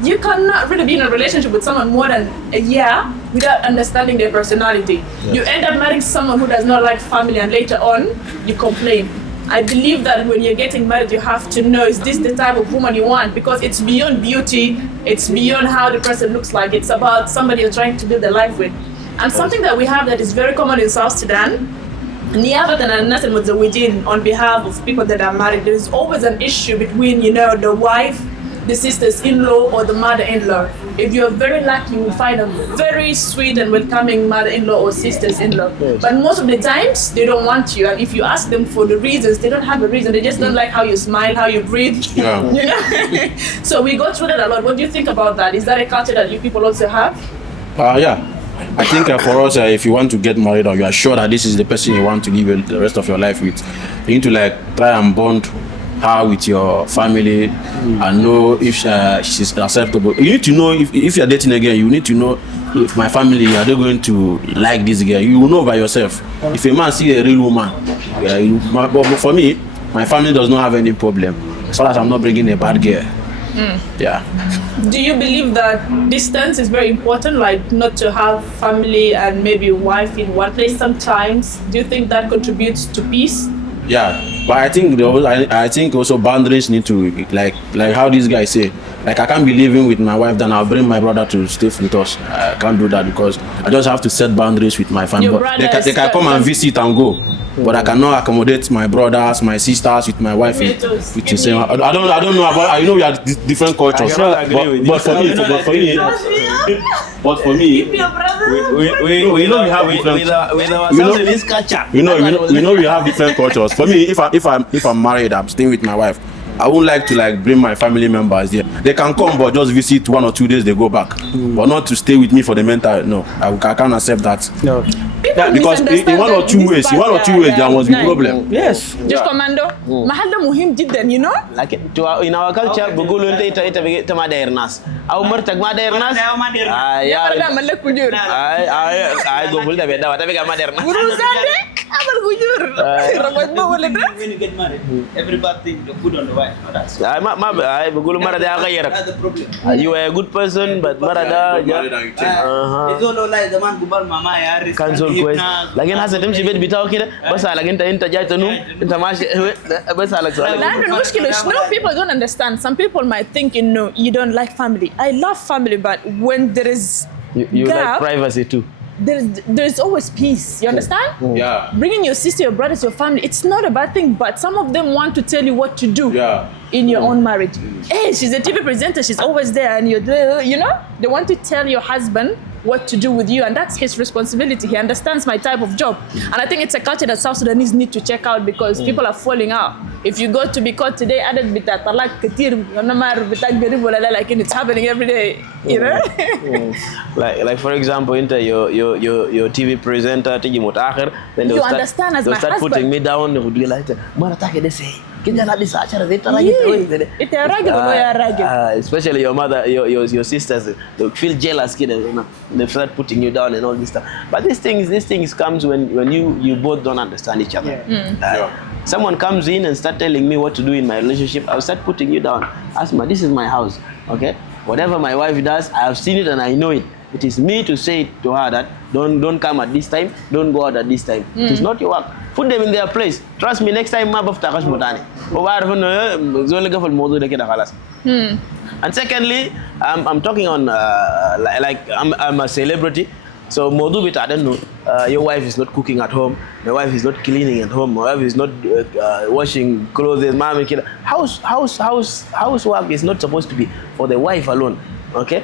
You cannot really be in a relationship with someone more than a year without understanding their personality. Yeah. You end up marrying someone who does not like family and later on, you complain. I believe that when you're getting married, you have to know, is this the type of woman you want? Because it's beyond beauty, it's beyond how the person looks like, it's about somebody you're trying to build a life with. And something that we have that is very common in South Sudan, on behalf of people that are married, there is always an issue between, you know, the wife, the sisters-in-law or the mother-in-law. If you're very lucky, you will find a very sweet and welcoming mother-in-law or sisters-in-law. Yes. But most of the times, they don't want you. And if you ask them for the reasons, they don't have a reason. They just don't like how you smile, how you breathe. Yeah. You know? So we go through that a lot. What do you think about that? Is that a culture that you people also have? Yeah. I think for us, if you want to get married or you are sure that this is the person you want to live the rest of your life with, you need to like try and bond her with your family and know if she's acceptable. You need to know if you're dating again, you need to know if my family, are they going to like this girl? You will know by yourself. If a man see a real woman, but for me, my family does not have any problem as far as I'm not bringing a bad girl. Yeah. Do you believe that distance is very important, like not to have family and maybe wife in one place sometimes? Do you think that contributes to peace? Yeah, but I think also boundaries need to like how these guys say. Like I can't be living with my wife, then I'll bring my brother to stay with us. I can't do that because I just have to set boundaries with my family. They can come and visit and go, but I cannot accommodate my brothers, my sisters with my wife with the same. I don't know about. I know we are different cultures, but for me, we know we have different. We know we have different cultures. For me, if I'm married, I'm staying with my wife. I wouldn't like to like bring my family members there. They can come, but just visit 1 or 2 days. They go back, but not to stay with me for the mental. No, I can't accept that. No, because in 1 or 2 ways, there must be problem. Yes. JESH KOMANDO. Mahal muhim jiddan, you know. Like in our culture, bugulu ita madernas. Au mertak madernas. Ya pada malak kujur. Ay gobul da beda, tapi ga madernas. Urusane amal kujur. Rabat mo wala da. When you get married, everybody the food on the wife. Ay bugulu marada akayar. That's the problem. You are a good person, but marada. It's all like the man gubal mama yari. Cancel quest. Lagin hasa timsi bed bitaw kida. Basa lagin ta inta jay tanu. Inta mashi basa lag sala. No, people don't understand. Some people might think, you know, you don't like family. I love family, but when there is you gap, like privacy too. There's always peace. You understand? Yeah. Bringing your sister, your brothers, your family, it's not a bad thing, but some of them want to tell you what to do in your own marriage. Hey, she's a TV presenter, she's always there, and you're there, you know? They want to tell your husband what to do with you, and that's his responsibility. He understands my type of job. And I think it's a culture that South Sudanese need to check out because people are falling out. If you go to be caught today, like it's happening every day, you know? like for example, your TV presenter, then you understand as my start husband. putting me down, they would be like, especially your mother, your sisters, they feel jealous, they start putting you down and all this stuff. But these things comes when you both don't understand each other. Someone comes in and start telling me what to do in my relationship, I'll start putting you down. Asma, this is my house, okay? Whatever my wife does, I have seen it and I know it. It is me to say to her that don't come at this time, don't go out at this time. It is not your work. Put them in their place. Trust me, next time mabaf mutani. And secondly, I'm talking on like I'm a celebrity. So Modubit, I don't know. Your wife is not cooking at home. My wife is not cleaning at home. My wife is not washing clothes. Mom, housework is not supposed to be for the wife alone. Okay.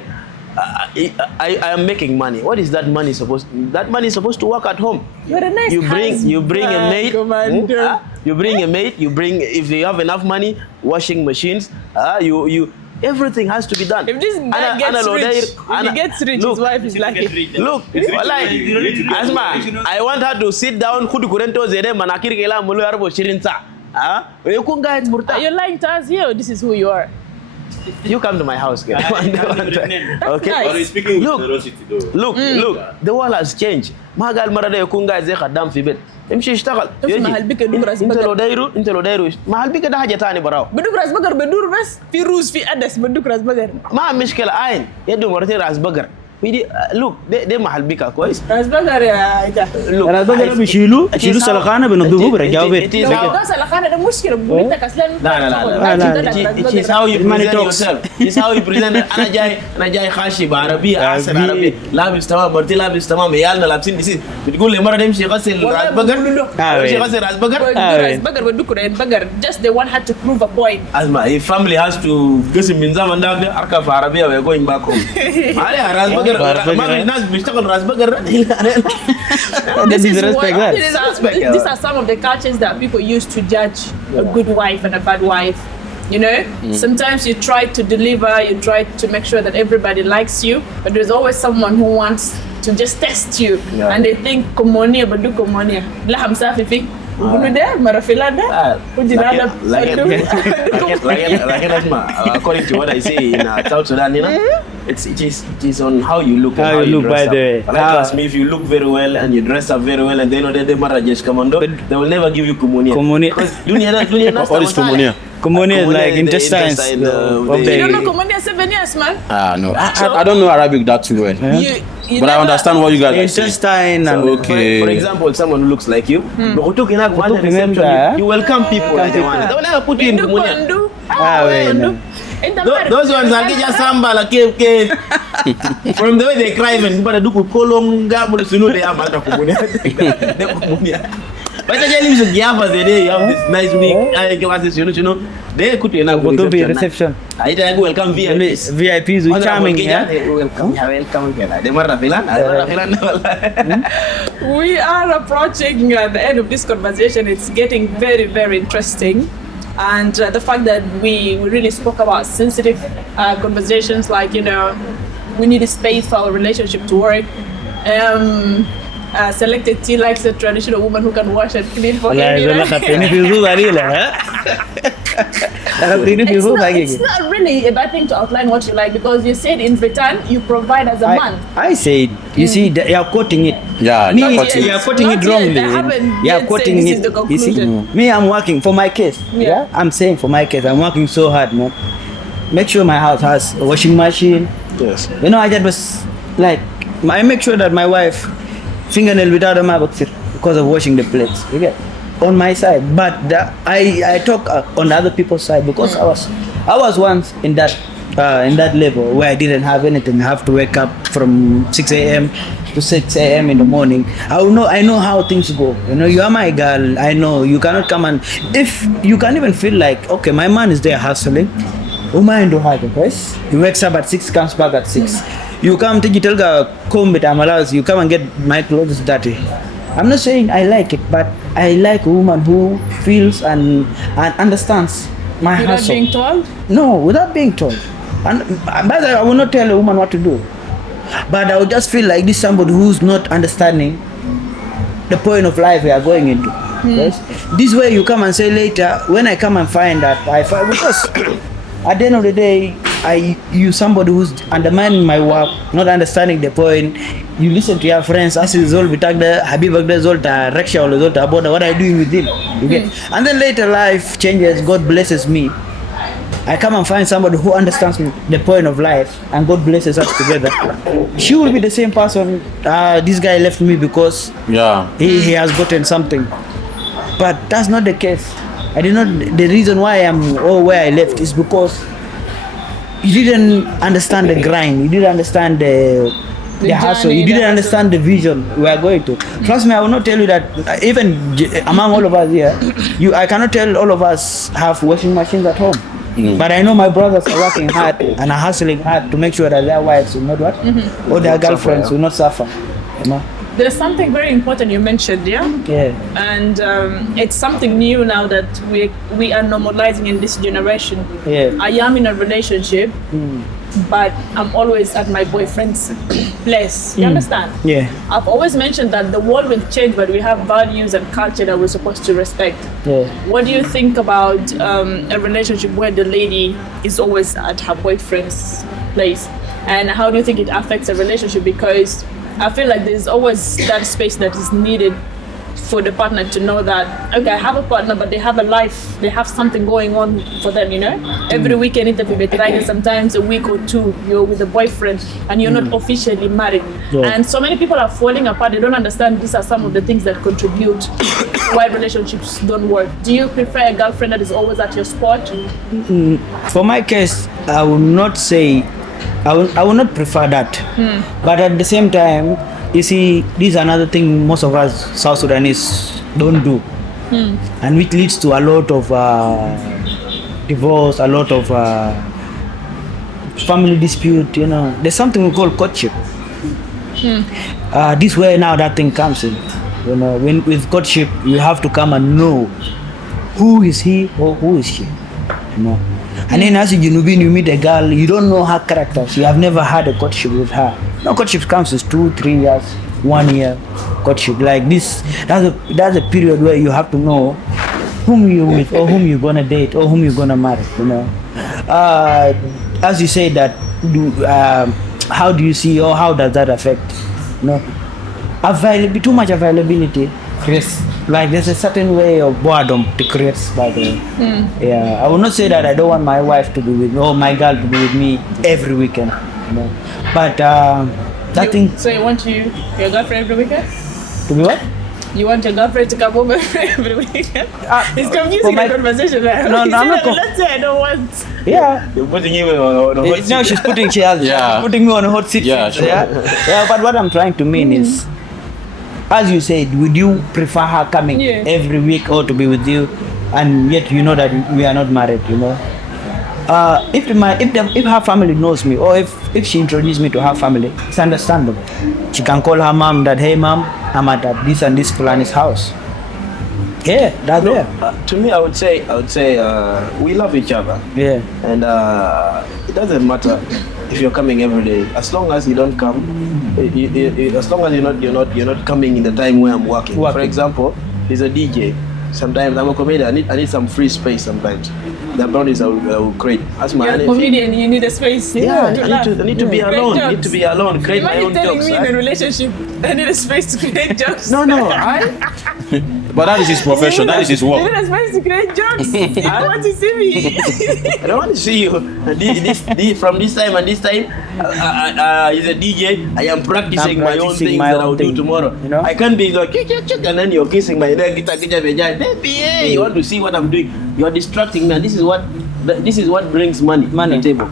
I am making money. What is that money supposed? That money is supposed to work at home. You're a nice you bring a maid. Commander. You bring a maid. You bring, if you have enough money, washing machines. You everything has to be done. If this guy gets rich, if he gets rich, his wife is lucky. Look, like Asma, I want her to sit down. Kudu kurento zere manakiri kela mulu arbo shirinsa. Are you lying to us here, or this is who you are? You come to my house, girl. Okay. Nice. Speaking Look, with generosity, though. look. The world has changed. Magal marada yakunga ze khadam fi bet. امشي اشتغل محل بك بدور راس بقر انت لو دايرو محل بك ده حاجه ثانيه براو بدور راس بقر بدور بس في روس في ادس بدور راس بقر ما مشكله عين يدو مرتين راس بقر look ده محل بك كويس راس بقر يا ده راس بقر بيشيلوا سلخانه بينضفوه بيرجعوا بيت لو ده سلخانه ده مشكله بقولك اصلا لا it is how you present yourself it is how you present انا جاي خاشي بعربي احسن عربي لابس تمام مرتي لابس تمام عيالنا لابسين نسيت بتقول لي مره نمشي غسل راس بقر نمشي غسل راس بقر راس بقر بدك راس بقر just the one had to prove a point اسمع if family has to قسم من زمن ده اركب في عربيه و going back home عليها راس بقر ما في ناس بيشتغل راس بقر these are some of the cultures that people use to judge a good wife and a bad wife. You know, sometimes you try to deliver, you try to make sure that everybody likes you, but there's always someone who wants to just test you, and they think komonia badu komonia la hamsa fifi bunu de marafila de ujinada like according to what I say in South Sudan, you know, it is on how you look and how you look by the way. Like ask me, if you look very well and you dress up very well and they know that they are JESH Komando, they will never give you komonia. Because what is komonia? Komonia is like intestines. You don't know komonia 7 years, man. No, I don't know Arabic that too well. But I understand what you guys are saying. Intestine and okay. For example, someone who looks like you, you welcome people. They will never put you in komonia. Those ones are just samba like cave. From the way they cry, when people do kolonga, they are mad komonia. But I tell you, you have this nice week. You know, they could be reception. I welcome VIPs with charming. Welcome. We are approaching the end of this conversation. It's getting very, very interesting. And the fact that we really spoke about sensitive conversations, like, you know, we need a space for our relationship to work. Selector T likes a traditional woman who can wash and clean for him. It's not really a bad thing to outline what you like, because you said in return you provide as a man. I said, you see, you're quoting it. Yeah, you're quoting it wrongly. You're quoting it. You see, me, I'm working for my case. Yeah, I'm saying for my case, I'm working so hard, man. Make sure my house has a washing machine. Yes. You know, I just was like, I make sure that my wife fingernail without a maggot because of washing the plates. You get on my side, but I talk on the other people's side, because I was once in that level where I didn't have anything. I have to wake up from 6 a.m. to 6 a.m. in the morning. I know how things go. You know, you are my girl. I know you cannot come and if you can even feel like, okay, my man is there hustling. Woman do have it, guys. He wakes up at 6, comes back at 6. You come to Gitelga comb it, Amarat, you come and get my clothes dirty. I'm not saying I like it, but I like a woman who feels and understands my hustle. Without being told? No, without being told. And but I will not tell a woman what to do. But I would just feel like this somebody who's not understanding the point of life we are going into. Yes? This way you come and say later, when I come and find that, because at the end of the day, you somebody who's undermining my work, not understanding the point. You listen to your friends, as a result, we talk the Habib result, Reksha result about what I'm doing with him. You get? And then later life changes, God blesses me. I come and find somebody who understands me, the point of life, and God blesses us together. She will be the same person. This guy left me because he has gotten something. But that's not the case. The reason why I'm where I left is because you didn't understand the grind. You didn't understand the hustle. journey, You the didn't hustle. understand the vision we are going to. Trust me, I will not tell you that. Even among all of us here, I cannot tell all of us have washing machines at home. But I know my brothers are working hard and are hustling hard to make sure that their wives will not what, or their girlfriends will not suffer. You know? There's something very important you mentioned, yeah? Yeah. And it's something new now that we are normalizing in this generation. Yeah. I am in a relationship, but I'm always at my boyfriend's place. You understand? Yeah. I've always mentioned that the world will change, but we have values and culture that we're supposed to respect. Yeah. What do you think about a relationship where the lady is always at her boyfriend's place? And how do you think it affects a relationship? Because I feel like there's always that space that is needed for the partner to know that, okay, I have a partner, but they have a life, they have something going on for them, you know? Every weekend, sometimes a week or two, you're with a boyfriend and you're not officially married. Yeah. And so many people are falling apart. They don't understand these are some of the things that contribute why relationships don't work. Do you prefer a girlfriend that is always at your spot? For my case, I will not say, I will not prefer that. But at the same time, you see, this is another thing most of us South Sudanese don't do. And which leads to a lot of divorce, a lot of family dispute, you know. There's something we call courtship. This way now that thing comes in. You know, when with courtship, you have to come and know who is he or who is she. You know. And then as a Junubi, you meet a girl, you don't know her character, so you have never had a courtship with her. No, courtship comes with 2-3 years, 1 year courtship. Like this, that's a period where you have to know whom you're with, or whom you're gonna date, or whom you're gonna marry. You know, as you say that, how do you see, or how does that affect? You know, too much availability creates, like, there's a certain way of boredom to create, by the way. Yeah, I would not say that I don't want my wife to be with me or my girl to be with me every weekend, you know. But that thing. So you want your girlfriend every weekend? To be what? You want your girlfriend to come over every weekend? It's confusing my the conversation. Right? No, I'm not. Let's say I don't want. Yeah. You're putting you on a hot seat. No, she's putting putting me on a hot seat. Yeah, sure. Yeah. But what I'm trying to mean is, as you said, would you prefer her coming every week or to be with you, and yet you know that we are not married, you know? If her family knows me, or if she introduced me to her family, it's understandable. She can call her mom that, hey mom, I'm at this and this Fulani's house. Yeah, that's there. To me, I would say we love each other. Yeah. And it doesn't matter if you're coming every day, as long as you don't come, as long as you're not coming in the time where I'm working. For example, there's a DJ. Sometimes I'm a comedian. I need some free space sometimes. The boundaries I will create. As my You're a comedian, you need a space. Yeah, I need to be alone. I need to be alone. Create my own telling jokes. me in a relationship, I need a space to create jokes. No, But that is his profession. That is his I work. need a space to create jokes. I want to see me. I don't want to see you. From this time and this time, he's a DJ. I am practicing my own things that I will do tomorrow. You know? I can't be like, and then you're kissing my leg. Baby, hey, you want to see what I'm doing? You're distracting me. And this is what brings money to the table.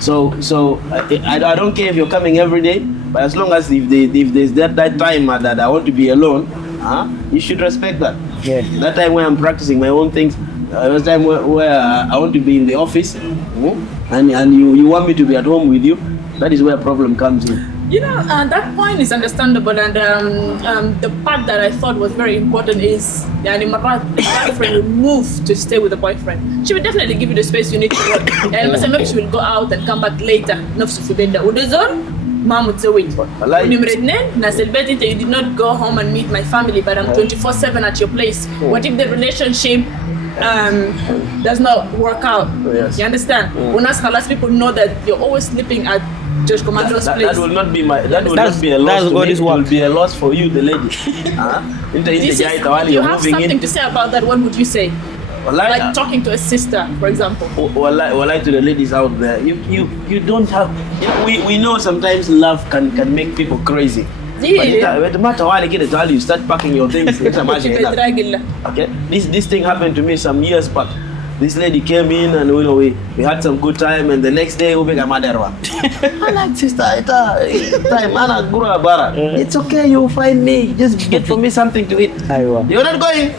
So I don't care if you're coming every day, but as long as if there's that time that I want to be alone, you should respect that. Yeah. That time where I'm practicing my own things, that time where I want to be in the office, and you want me to be at home with you, that is where problem comes in. You know, that point is understandable, and the part that I thought was very important is the girlfriend will move to stay with the boyfriend. She will definitely give you the space you need to work. And maybe she will go out and come back later. Mom would say, wait, you did not go home and meet my family, but I'm 24/7 at your place. What if the relationship does not work out? Yes. You understand? When us Halas people know that you're always sleeping at JESH Komando's place. That will not be not be a loss to me. It will be a loss for you, the lady. You have something to say about that. What would you say? Like talking to a sister, for example. Or like to the ladies out there, you don't have. We know sometimes love can make people crazy. Yeah. But no matter what, you start packing your things. Okay, this thing happened to me some years back. this lady came in and we had some good time, and the next day we got mad. I'm like, sister, time, Anna, bara. It's okay, you'll find me. Just get for me something to eat. You're not going.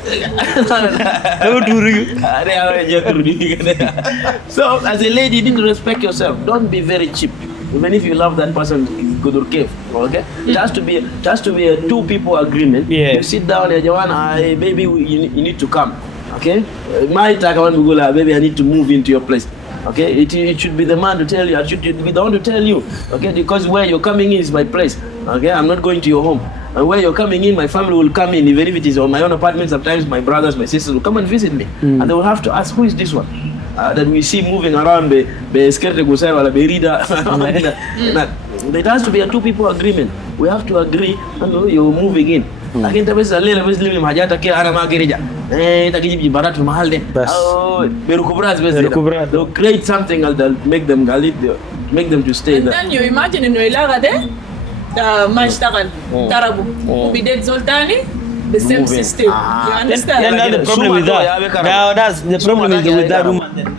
So as a lady, you need to respect yourself. Don't be very cheap. Even if you love that person, good or cave, okay? It has to be a two people agreement. Yeah. You sit down and Joanna, baby, you need to come, okay? My baby, I need to move into your place. Okay, it should be the man to tell you. I should be the one to tell you. Okay, because where you're coming in is my place. Okay, I'm not going to your home. And where you're coming in, my family will come in. Even if it is on my own apartment, sometimes my brothers, my sisters will come and visit me, and they will have to ask, who is this one that we see moving around? It has to be a two people agreement. We have to agree, and you're moving in. Lakini tabisa lele Muslim hajata kia ana magerija takiji baratu mahal de berukubras bes they'll create something that'll make them to stay there. Then you imagine in Ilaga de Mashtagan Tarabu be dead Zoltani, the same system. You understand? Then that's the problem with that. Now that's the problem with that woman.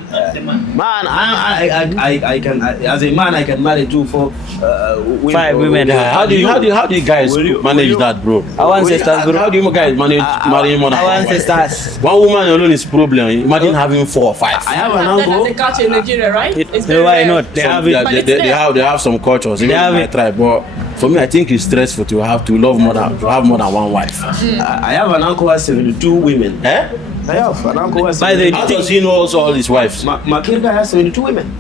Man, I can as a man I can marry 2, 4 5 women. How do you guys manage that, bro? Our ancestors, bro. How do you guys manage marrying more than Our one wife? ancestors. One woman alone is problem. Imagine having 4 or 5. I have an That's uncle. the culture in Nigeria, right? It's So why rare. not? They have it. They have some cultures, even have in my it. tribe. But for me, I think it's stressful to have more than one wife. I have an uncle who has 72 women. Eh? I have an uncle who has By the 72 How does he know also all his wives? Makirga has 72 women.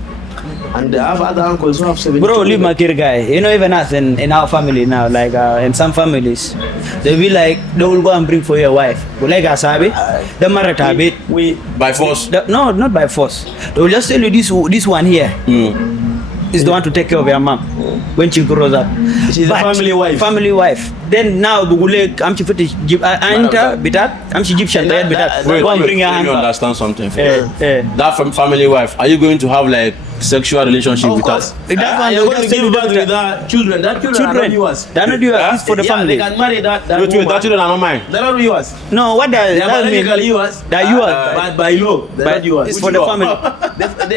And I have other uncles who have 72 Bro, leave women. Makir guy. You know, even us in our family now, like in some families, they be like, they will go and bring for your wife. But like Asabi, the Marat We By force? no, not by force. They will just tell you this one here is the one to take care of your mom when she grows up. She's a family wife. Family wife. Then now Bugule, I'm she fetish anta bitat, I'm she Egyptian tired bitat. Wait, Go and bring your let me hand. understand something first. That Family wife, are you going to have like sexual relationship Of with course. her? That one, You're they'll going to just give tell birth you with that children. That children are not yours. They're not yours. It's for the family. They can marry that Wait, woman. that children are not mine. They're not yours. No, what does They are that mean? biologically yours. They're yours. But by law, they're not yours. It's for the family.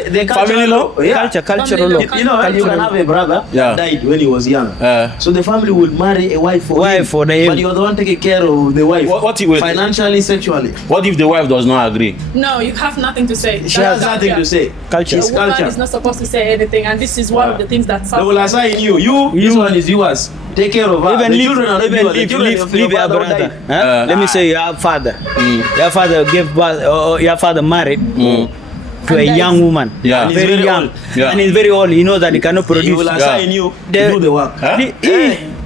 They Family law? Yeah. Cultural law. You know, you can have a brother Yeah. that died when he was young. So the family would marry a wife for him. For him. But you're the one taking care of the wife. Wait. Financially, sexually. What if the wife does not agree? No, you have nothing to say. She has nothing to say. Culture. The woman is not supposed to say anything, and this is one of the things that They will assign you. This one is yours. Take care of her. Even The leave, children are not yours. The children of leave your father brother. died. Huh? Let me say, your father. Your father gave birth, or your father married to a young woman. Yeah. And he's Very very young. old. Yeah. And he's very old. He knows that he cannot produce. He will assign you to do the work. Huh?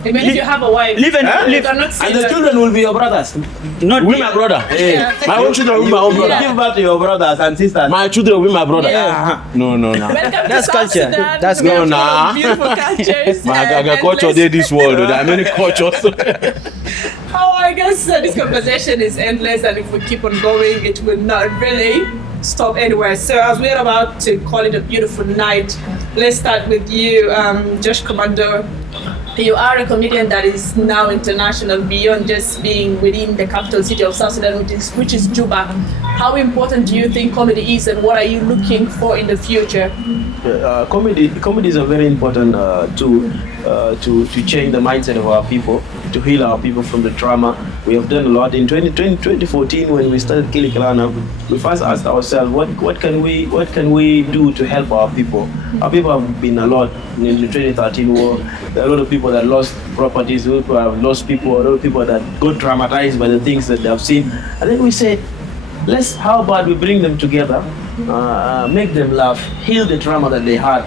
even if you have a wife, Live and you live. cannot say And the that. children will be your brothers. Not With my brother. Yeah. My own children will be my own You brother. give birth to your brothers and sisters. My children will be my brother. Yeah. No. Welcome That's to South culture. Sudan. That's We have no, nah. beautiful cultures. My and agriculture endless- dey this world. There are many cultures. Oh, I guess this conversation is endless, and if we keep on going, it will not really stop anywhere. So, as we're about to call it a beautiful night, let's start with you, JESH Komando. You are a comedian that is now international beyond just being within the capital city of South Sudan, which is Juba. How important do you think comedy is, and what are you looking for in the future? Comedy is a very important tool to change the mindset of our people, to heal our people from the trauma. We have done a lot. In 2014, when we started Kilikilana, we first asked ourselves, what can we do to help our people? Our people have been a lot in the 2013 war. There are a lot of people that lost properties, a lot of people have lost people, a lot of people that got traumatized by the things that they have seen. And then we said, how about we bring them together, make them laugh, heal the trauma that they had,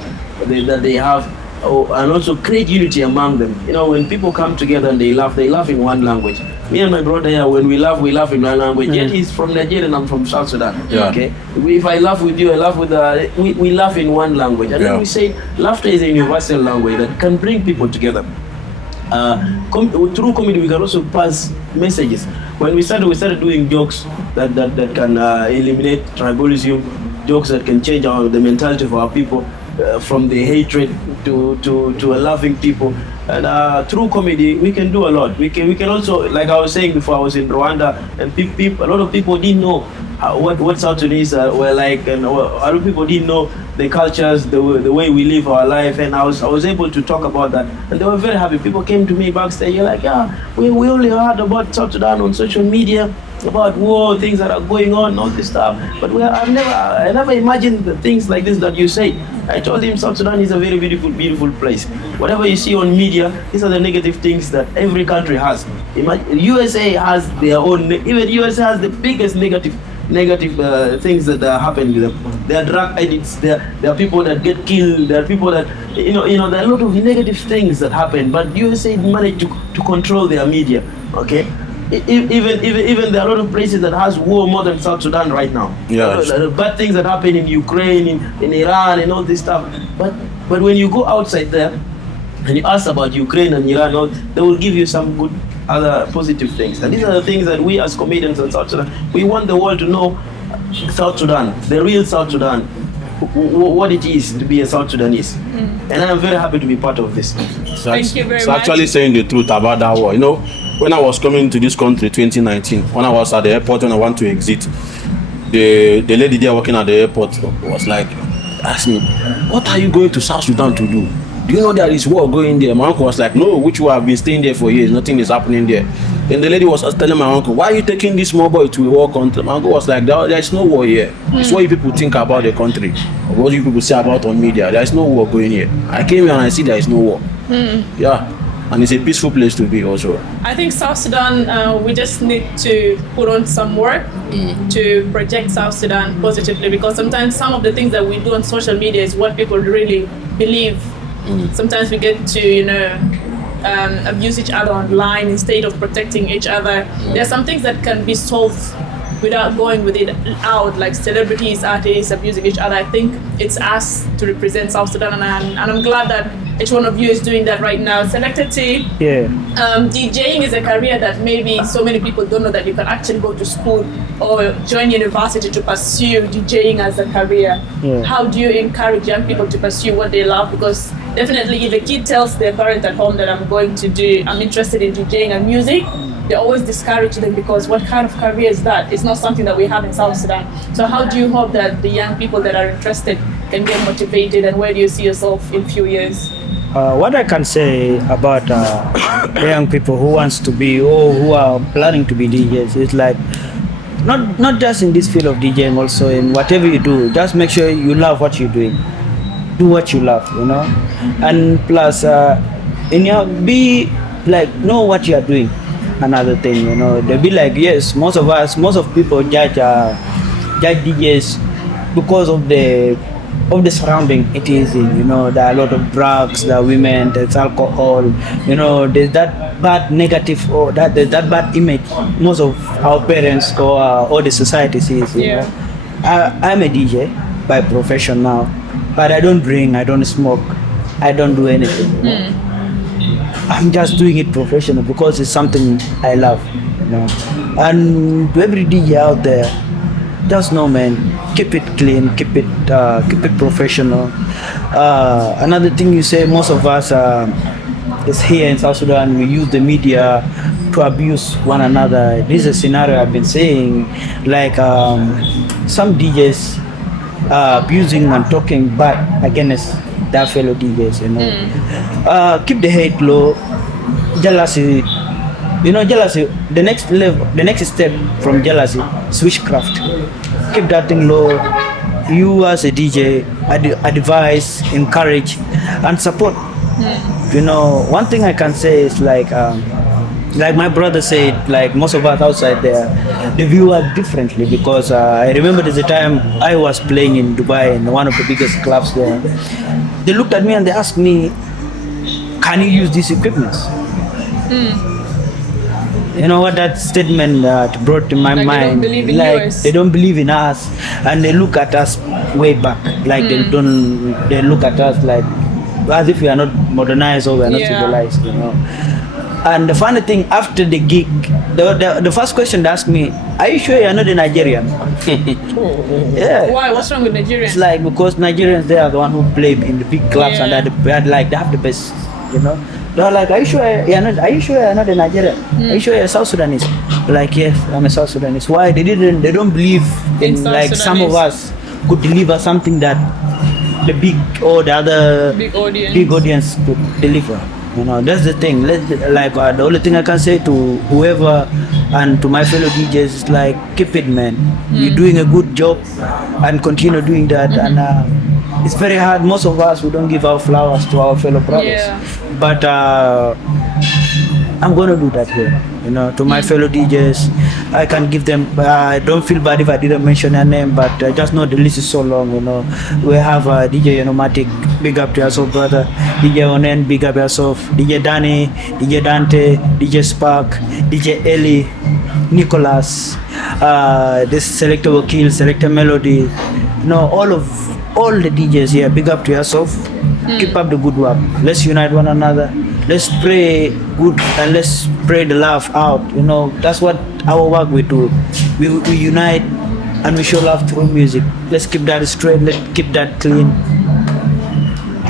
that they have, and also create unity among them. You know, when people come together and they laugh in one language. Me and my brother here, when we laugh in one language. Yet he's from Nigeria and I'm from South Sudan. Yeah. Okay. If I laugh with you, I laugh with we laugh in one language, and then we say laughter is a universal language that can bring people together. Through comedy, we can also pass messages. When we started doing jokes that can eliminate tribalism, jokes that can change the mentality of our people, from the hatred to a loving people. And through comedy, we can do a lot. We can also, like I was saying before, I was in Rwanda, and a lot of people didn't know what South Sudanese were like, and a lot of people didn't know the cultures, the way we live our life, and I was able to talk about that, and they were very happy. People came to me backstage, you're like, yeah, we only heard about South Sudan on social media, about war, things that are going on, all this stuff, but I never imagined the things like this that you say. I told him South Sudan is a very beautiful place. Whatever you see on media, these are the negative things that every country has. USA has their own, even USA has the biggest negative things that are happening with them. There are drug addicts, there are people that get killed, there are people that, there are a lot of negative things that happen, but USA managed to control their media, okay? Even there are a lot of places that has war more than South Sudan right now. Yeah. The bad things that happen in Ukraine, in Iran, and all this stuff. But when you go outside there and you ask about Ukraine and Iran, they will give you some good other positive things. And these are the things that we as comedians in South Sudan, we want the world to know South Sudan, the real South Sudan, what it is to be a South Sudanese. And I'm very happy to be part of this. Thank you very it's much. Actually saying the truth about that war. When I was coming to this country 2019, when I was at the airport when I want to exit, the lady there working at the airport was like, asked me, what are you going to South Sudan to do? Do you know there is war going there? My uncle was like, no, which war? I've been staying there for years, nothing is happening there. Then the lady was telling my uncle, why are you taking this small boy to a war country? My uncle was like, there is no war here. It's what you people think about the country, or what you people say about on media. There is no war going here. I came here and I see there is no war. Yeah. And it's a peaceful place to be also. I think South Sudan, we just need to put on some work to project South Sudan positively, because sometimes some of the things that we do on social media is what people really believe. Sometimes we get to, abuse each other online instead of protecting each other. There are some things that can be solved without going with it out, like celebrities, artists abusing each other. I think it's us to represent South Sudan, and I'm glad that each one of you is doing that right now. Selector T, DJing is a career that maybe so many people don't know that you can actually go to school or join university to pursue DJing as a career. How do you encourage young people to pursue what they love? Because definitely if a kid tells their parent at home that I'm interested in DJing and music, they always discourage them, because what kind of career is that? It's not something that we have in South Sudan. So how do you hope that the young people that are interested can get motivated, and where do you see yourself in a few years? What I can say about the young people who wants to be or who are planning to be DJs is like, not just in this field of DJing, also in whatever you do, just make sure you love what you're doing. Do what you love, and plus be like, know what you are doing. Another thing, they'll be like, yes, most of people judge DJs because of the surrounding it is in. There are a lot of drugs, there are women, there's alcohol, there's that bad negative, or there's that bad image most of our parents or the society sees. I'm a DJ by profession now, but I don't drink, I don't smoke, I don't do anything. I'm just doing it professional because it's something I love, And to every DJ out there, just know, man, keep it clean, keep it professional. Another thing you say, most of us is here in South Sudan, we use the media to abuse one another. This is a scenario I've been saying, like some DJs abusing and talking bad against their fellow DJs, keep the hate low. Jealousy, jealousy, the next step from jealousy, switchcraft. Keep that thing low. You as a DJ, advise, encourage, and support. One thing I can say is like my brother said, like most of us outside there, they view us differently, because I remember there's a time I was playing in Dubai in one of the biggest clubs there. They looked at me and they asked me, can you use these equipments? You know what that statement brought to my mind? They don't believe in us, and they look at us way back. Like they look at us like as if we are not modernized or we are not civilized, And the funny thing, after the gig, the first question they asked me, are you sure you're not a Nigerian? Yeah. Why? What's wrong with Nigerians? It's like, because Nigerians, they are the one who play in the big clubs, and they have the best you know. They're like, are you sure you're not a Nigerian? Are you sure you're South Sudanese? Like, yes, I'm a South Sudanese. Why? They don't believe in South like some of Sudanese. us could deliver something that the big or the other Big audience. big audience could deliver. You know, that's the thing. The only thing I can say to whoever and to my fellow DJs is like, keep it, man. You're doing a good job and continue doing that. And it's very hard. Most of us, we don't give our flowers to our fellow brothers. Yeah. But I'm gonna do that here. You know, to my fellow DJs, I can give them. I don't feel bad if I didn't mention their name, but I just know the list is so long. You know, we have DJ Yonomatic, big up to yourself, brother. DJ Onen, big up yourself. DJ Danny, DJ Dante, DJ Spark, DJ Ellie, Nicholas. This Selector WOKIL, Selector Melody. You know, all the DJs here, big up to yourself. Keep up the good work. Let's unite one another. Let's pray good and let's pray the love out. You know, that's what our work we do. We unite and we show love through music. Let's keep that straight. Let's keep that clean.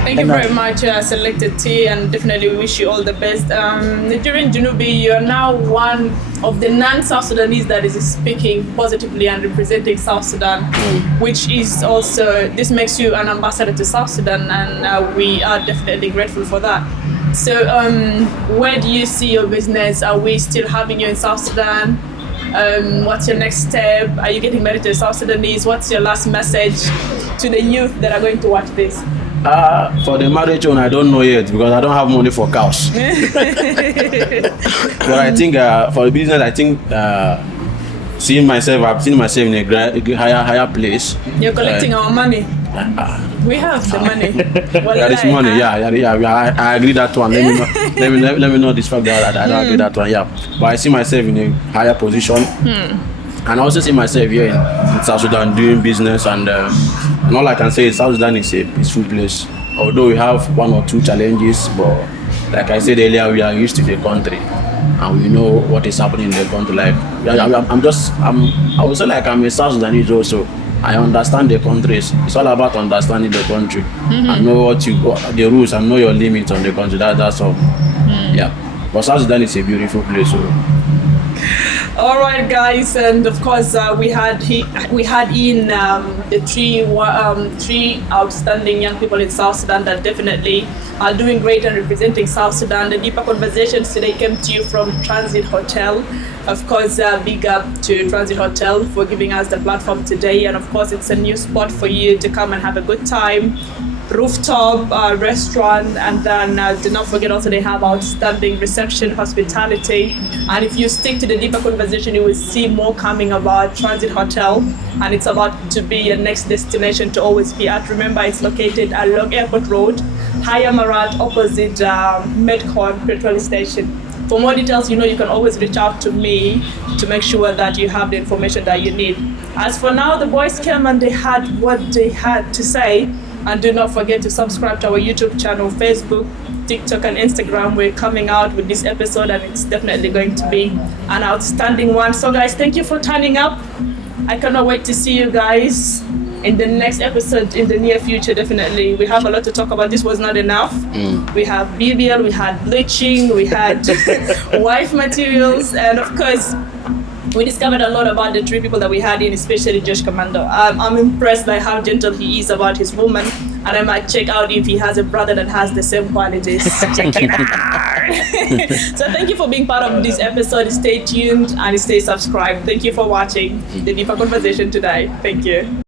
Thank you very much, Selector T, and definitely wish you all the best. Nigerian Junubi, you are now one of the non-South Sudanese that is speaking positively and representing South Sudan, which is also, this makes you an ambassador to South Sudan, and we are definitely grateful for that. So where do you see your business? Are we still having you in South Sudan? What's your next step? Are you getting married to a South Sudanese? What's your last message to the youth that are going to watch this? For the marriage one, I don't know yet because I don't have money for cows. But I think for the business, I think I've seen myself in a higher place. You're collecting our money. We have the money. Well, There is money, yeah. I agree that one. Let me know this fact that I don't agree that one, yeah. But I see myself in a higher position. And I also see myself here in South Sudan doing business, and all I can say is South Sudan is a peaceful place. Although we have one or two challenges, but like I said earlier, we are used to the country and we know what is happening in the country. Like I would say like I'm a South Sudanese also. I understand the countries. It's all about understanding the country and know the rules and know your limits on the country. That's all. Yeah. But South Sudan is a beautiful place. So. All right, guys, and of course we had in the three outstanding young people in South Sudan that definitely are doing great and representing South Sudan. The deeper conversations today came to you from Transit Hotel. Of course, big up to Transit Hotel for giving us the platform today, and of course it's a new spot for you to come and have a good time. Rooftop restaurant, and then do not forget also they have outstanding reception, hospitality, and if you stick to the deeper conversation you will see more coming about Transit Hotel, and it's about to be your next destination to always be at. Remember, it's located along Airport Road, High Amarat, opposite MetCon Petrol Station. For more details, you can always reach out to me to make sure that you have the information that you need. As for now, the boys came and they had what they had to say. And do not forget to subscribe to our YouTube channel, Facebook, TikTok, and Instagram. We're coming out with this episode and it's definitely going to be an outstanding one. So guys, thank you for turning up. I cannot wait to see you guys in the next episode in the near future. Definitely. We have a lot to talk about. This was not enough. We have BBL, we had bleaching, we had wife materials, and of course, we discovered a lot about the three people that we had in, especially JESH Komando. I'm impressed by how gentle he is about his woman, and I might check out if he has a brother that has the same qualities. Check it out. So thank you for being part of this episode. Stay tuned and stay subscribed. Thank you for watching the Deeper Conversation today. Thank you.